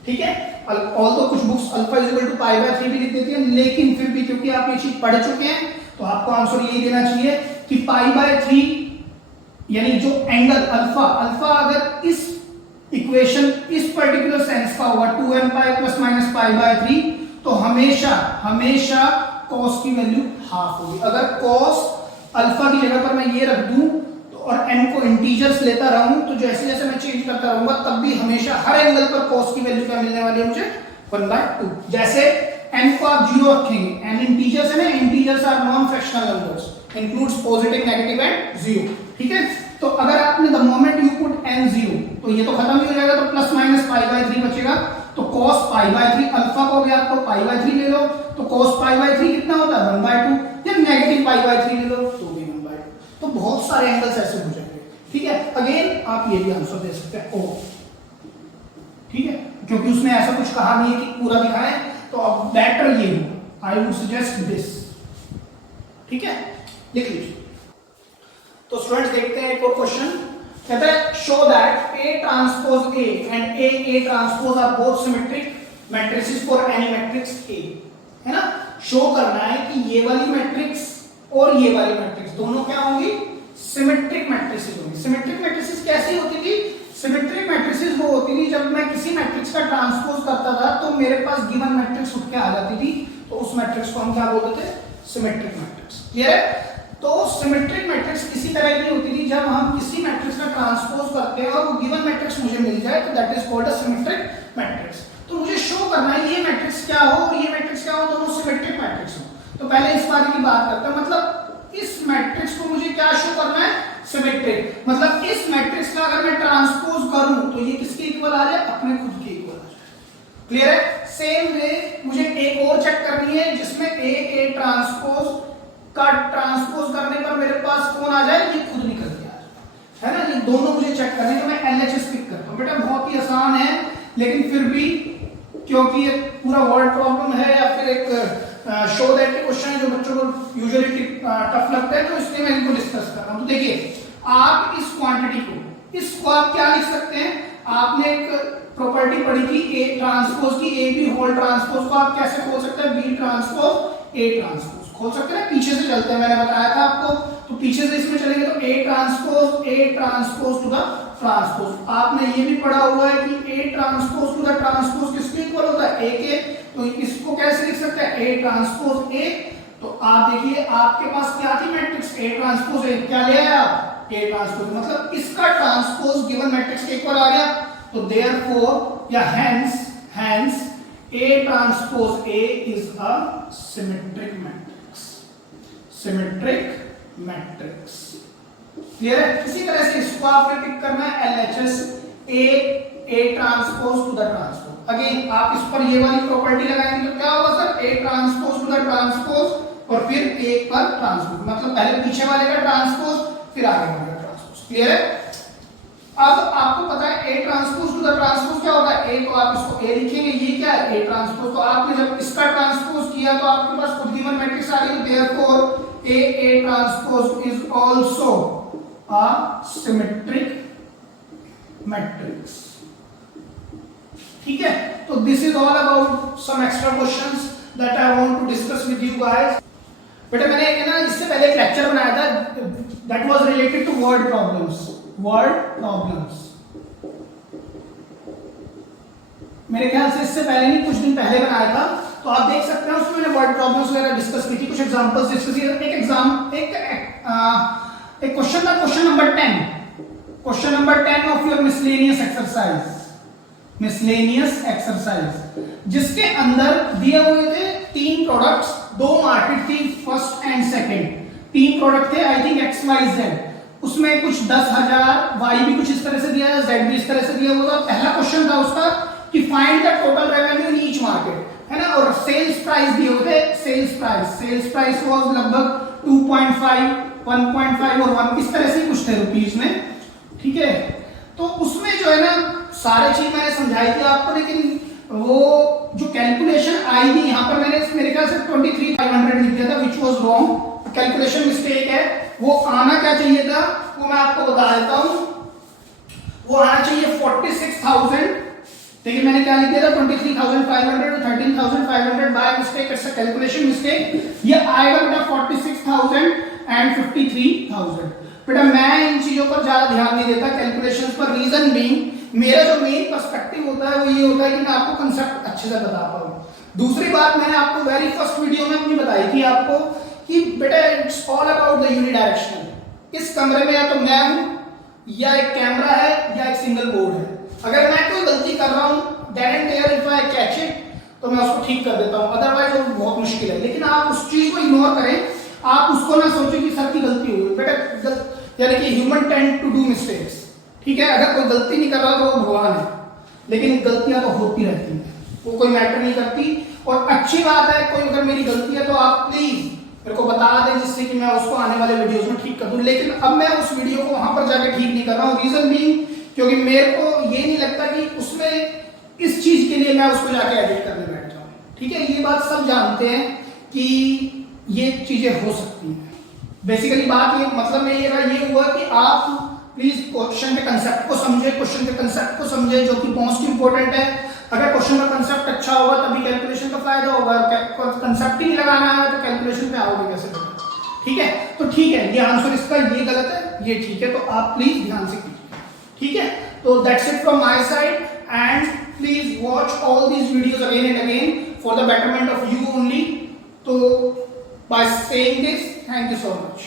ठीक है, ऑल्दो कुछ books alpha is equal to pi by 3 भी लिख देती हैं, लेकिन फिर भी क्योंकि आप ये चीज पढ़ चुके हैं तो आपको आंसर यही देना चाहिए कि पाई बाय 3 यानी जो एंगल अल्फा अगर इस इक्वेशन इस पर्टिकुलर सेंस का होगा 2n pi plus minus pi by 3 तो हमेशा cos की वैल्यू हाफ होगी। अगर cos अल्फा की जगह पर मैं ये रख दूं तो और n को इंटीजर्स लेता रहूं तो जैसे जैसे मैं चेंज करता रहूंगा तब भी हमेशा हर एंगल पर cos की वैल्यू क्या मिलने वाली है मुझे, 1/2। जैसे n को आप 0 रखेंगे, n इंटीजर्स है ना, integers are non fractional numbers, includes positive, negative and 0। ठीक है, तो अगर आपने the moment you put n 0 तो ये तो खत्म ही हो जाएगा, तो प्लस माइनस पाई बाय 3 बचेगा। तो cos पाई बाय 3 अल्फा को गया तो पाई बाय 3 ले लो, तो cos पाई बाय 3 कितना होता है 1/2, या नेगेटिव पाई बाय 3 ले लो तो भी 1/2। तो बहुत सारे एंगल्स ऐसे हो जाएंगे। ठीक है, अगेन आप ये भी आंसर दे सकते हैं ओ। ठीक है, क्योंकि उसने ऐसा कुछ कहा नहीं है कि पूरा दिखाएं, तो अब बेटर ये हो, आई वुड सजेस्ट दिस। ठीक है, लिख लीजिए। तो स्टूडेंट्स देखते हैं एक और क्वेश्चन। कहता है show that A transpose A and A transpose are both symmetric matrices for any matrix A। है ना, शो करना है कि ये वाली मैट्रिक्स और ये वाली मैट्रिक्स दोनों क्या होंगी, सिमेट्रिक मैट्रिसेस होंगी। सिमेट्रिक मैट्रिसेस कैसी होती थी, सिमेट्रिक मैट्रिसेस वो होती थी जब मैं किसी मैट्रिक्स का ट्रांसपोज करता था तो मेरे पास गिवन मैट्रिक्स उठ के आ जाती थी, तो उस मैट्रिक्स को हम क्या बोलते थे, सिमेट्रिक मैट्रिक्स। क्लियर है? तो सिमेट्रिक मैट्रिक्स इसी तरह की होती थी जब हम किसी मैट्रिक्स का ट्रांसपोज करते हैं और वो गिवन मैट्रिक्स मुझे मिल जाए तो that is called a symmetric matrix. तो मुझे शो करना है ये मैट्रिक्स क्या हो और ये मैट्रिक्स क्या हो, दोनों सिमेट्रिक मैट्रिक्स हो। तो पहले इस बारे की बात करते हैं, मतलब इस मैट्रिक्स को मुझे क्या शो करना है, सिमेट्रिक। मतलब इस मैट्रिक्स का अगर मैं ट्रांसपोज करूं तो ये किसके इक्वल आ जाए, अपने खुद के इक्वल आ जाए। क्लियर है? सेम वे मुझे एक और चेक करनी है जिसमें A ट्रांसपोज का ट्रांसपोज करने पर मेरे पास कौन आ जाए, ये खुद निकल के आ जाए। है ना, ये दोनों मुझे चेक करने, तो मैं LHS पिक करता हूं। बेटा बहुत ही आसान है, लेकिन फिर भी क्योंकि ये पूरा वर्ड प्रॉब्लम है या फिर एक शो दैट के क्वेश्चन है जो बच्चों को यूजुअली टफ लगता है, तो इसलिए मैं इनको डिस्कस कर रहा हूं। तो देखिए, आप इस क्वांटिटी को, इसको आप क्या लिख सकते हैं, आपने एक प्रॉपर्टी पढ़ी थी A ट्रांसपोज की, AB होल ट्रांसपोज को आप कैसे खोल सकते हैं, B ट्रांसपोज A ट्रांसपोज खोल सकते हैं। पीछे से चलते हैं, मैंने बताया था आपको, तो पीछे से इसमें चलेंगे तो A transpose to the transpose. आपने ये भी पढ़ा हुआ है कि A transpose to the transpose किसके इक्वल होता है, A के। तो इसको कैसे लिख सकते हैं, A ट्रांसपोज A। तो आप देखिए आपके पास क्या थी मैट्रिक्स, A ट्रांसपोज A, क्या ले आए आप, A ट्रांसपोज, मतलब इसका ट्रांसपोज गिवन मैट्रिक्स के इक्वल आ गया। तो देयरफॉर या hence A transpose A is a symmetric matrix, symmetric matrix. Clear है? इसी तरह से इसको आपने पिक करना है LHS, A transpose to the transpose. Again आप इस पर ये वाली प्रॉपर्टी लगाएंगे तो क्या होगा sir, A transpose to the transpose और फिर A पर ट्रांसपोज, मतलब पहले पीछे वाले का ट्रांसपोज फिर आगे वाले का ट्रांसपोज। क्लियर है? अब आपको पता है A transpose to the transpose क्या होता है, A तो आप इसको A लिखेंगे, ये क्या है A ट्रांसपोज। तो आपने जब इसका ट्रांसपोज किया तो आपके पास खुद गिवन मैट्रिक्स आ गई, therefore A transpose is also a symmetric matrix. ठीक है, तो this is all about some extra questions that I want to discuss with you guys. बेटा मैंने एक ना इससे पहले एक लेक्चर बनाया था that was related to word problems, word problems. मेरे ख्याल से इससे पहले नहीं, कुछ दिन पहले बनाया था। तो आप देख सकते हैं उसमें मैंने वर्ड प्रॉब्लम्स वगैरह डिस्कस की थी, कुछ एग्जांपल्स डिस्कस किए। एक क्वेश्चन था, question number 10 of your miscellaneous exercise, जिसके अंदर दिए हुए थे 3 प्रोडक्ट्स, 2 मार्केट थी, फर्स्ट एंड सेकंड। 3 प्रोडक्ट थे, I think X Y Z. उसमें कुछ 10,000, वाई भी कुछ इस तरह से दिया है, जेड भी इस तरह से दिया हुआ था। पहला क्वेश्चन था उसका कि find the total revenue in each market, है ना, और सेल्स प्राइस दिए हुए थे। सेल्स प्राइस वाज लगभग 2.5, 1.5 और 1 इस तरह से कुछ थे रुपीस में, ठीक है। तो उसमें जो है ना सारे चीज मैंने समझाई थी आपको, लेकिन वो जो कैलकुलेशन आई थी यहाँ पर मैंने मेरे ख्याल से 23,500 लिख दिया था, which was wrong, calculation mistake है। वो आना क्या चाहिए था वो मैं आपको बता देता हूं, वो आना चाहिए 46,000, लेकिन मैंने क्या लिख दिया था 23,500 और 13,500 by mistake, it's a calculation mistake. ये आएगा बेटा 46,000 एंड 53,000। बेटा मैं इन चीजों पर ज्यादा ध्यान नहीं देता, कैलकुलेशंस पर। रीजन बीइंग मेरा जो मेन पर्सपेक्टिव होता है वो ये होता है कि मैं आपको कंसेप्ट अच्छे से बता पाऊं। दूसरी बात मैंने आपको वेरी फर्स्ट वीडियो में अपनी बताई थी आपको कि बेटा it's all about the unidirectional. इस कमरे में या तो मैं हूं, या एक कैमरा है, या एक सिंगल बोर्ड है। अगर मैं कोई गलती कर रहा हूं, then and there if I catch it, तो मैं उसको ठीक कर देता हूं, अदरवाइज वो बहुत मुश्किल है। लेकिन आप उस चीज को इग्नोर करें, आप उसको ना सोचें कि सर की गलती हुई। बेटा यानी कि human tend to do mistakes, ठीक है। अगर कोई गलती नहीं कर रहा तो वो भगवान है, लेकिन गलतियां तो होती रहती हैं, वो कोई मैटर नहीं करती। और अच्छी बात है कोई अगर मेरी गलती है तो आप प्लीज मेरे को बता दें, जिससे कि मैं उसको आने वाले वीडियोस में ठीक कर दूं। लेकिन अब मैं उस वीडियो को वहां पर जाके ठीक नहीं कर रहा हूं, रीजन बीइंग क्योंकि मेरे को ये नहीं लगता कि उसमें इस चीज के लिए मैं उसको जाके एडिट करने बैठ जाऊं, ठीक है। ये बात सब जानते हैं कि ये चीजें हो सकती हैं। बेसिकली बात ये मतलब मेरा ये हुआ कि आप प्लीज क्वेश्चन के कंसेप्ट को समझे, जो कि मोस्ट इंपोर्टेंट है। अगर क्वेश्चन का कंसेप्ट अच्छा होगा तभी कैलकुलेशन का फायदा होगा, कंसेप्ट ही नहीं लगाना है तो कैलकुलेशन पे आओगे कैसे, ठीक है। तो ठीक है, ये आंसर इसका ये गलत है, ये ठीक है, तो आप प्लीज ध्यान से कीजिए, ठीक है। तो that's it from my side, and please watch all these videos again and again for the betterment of you only. तो by saying this, thank you so much.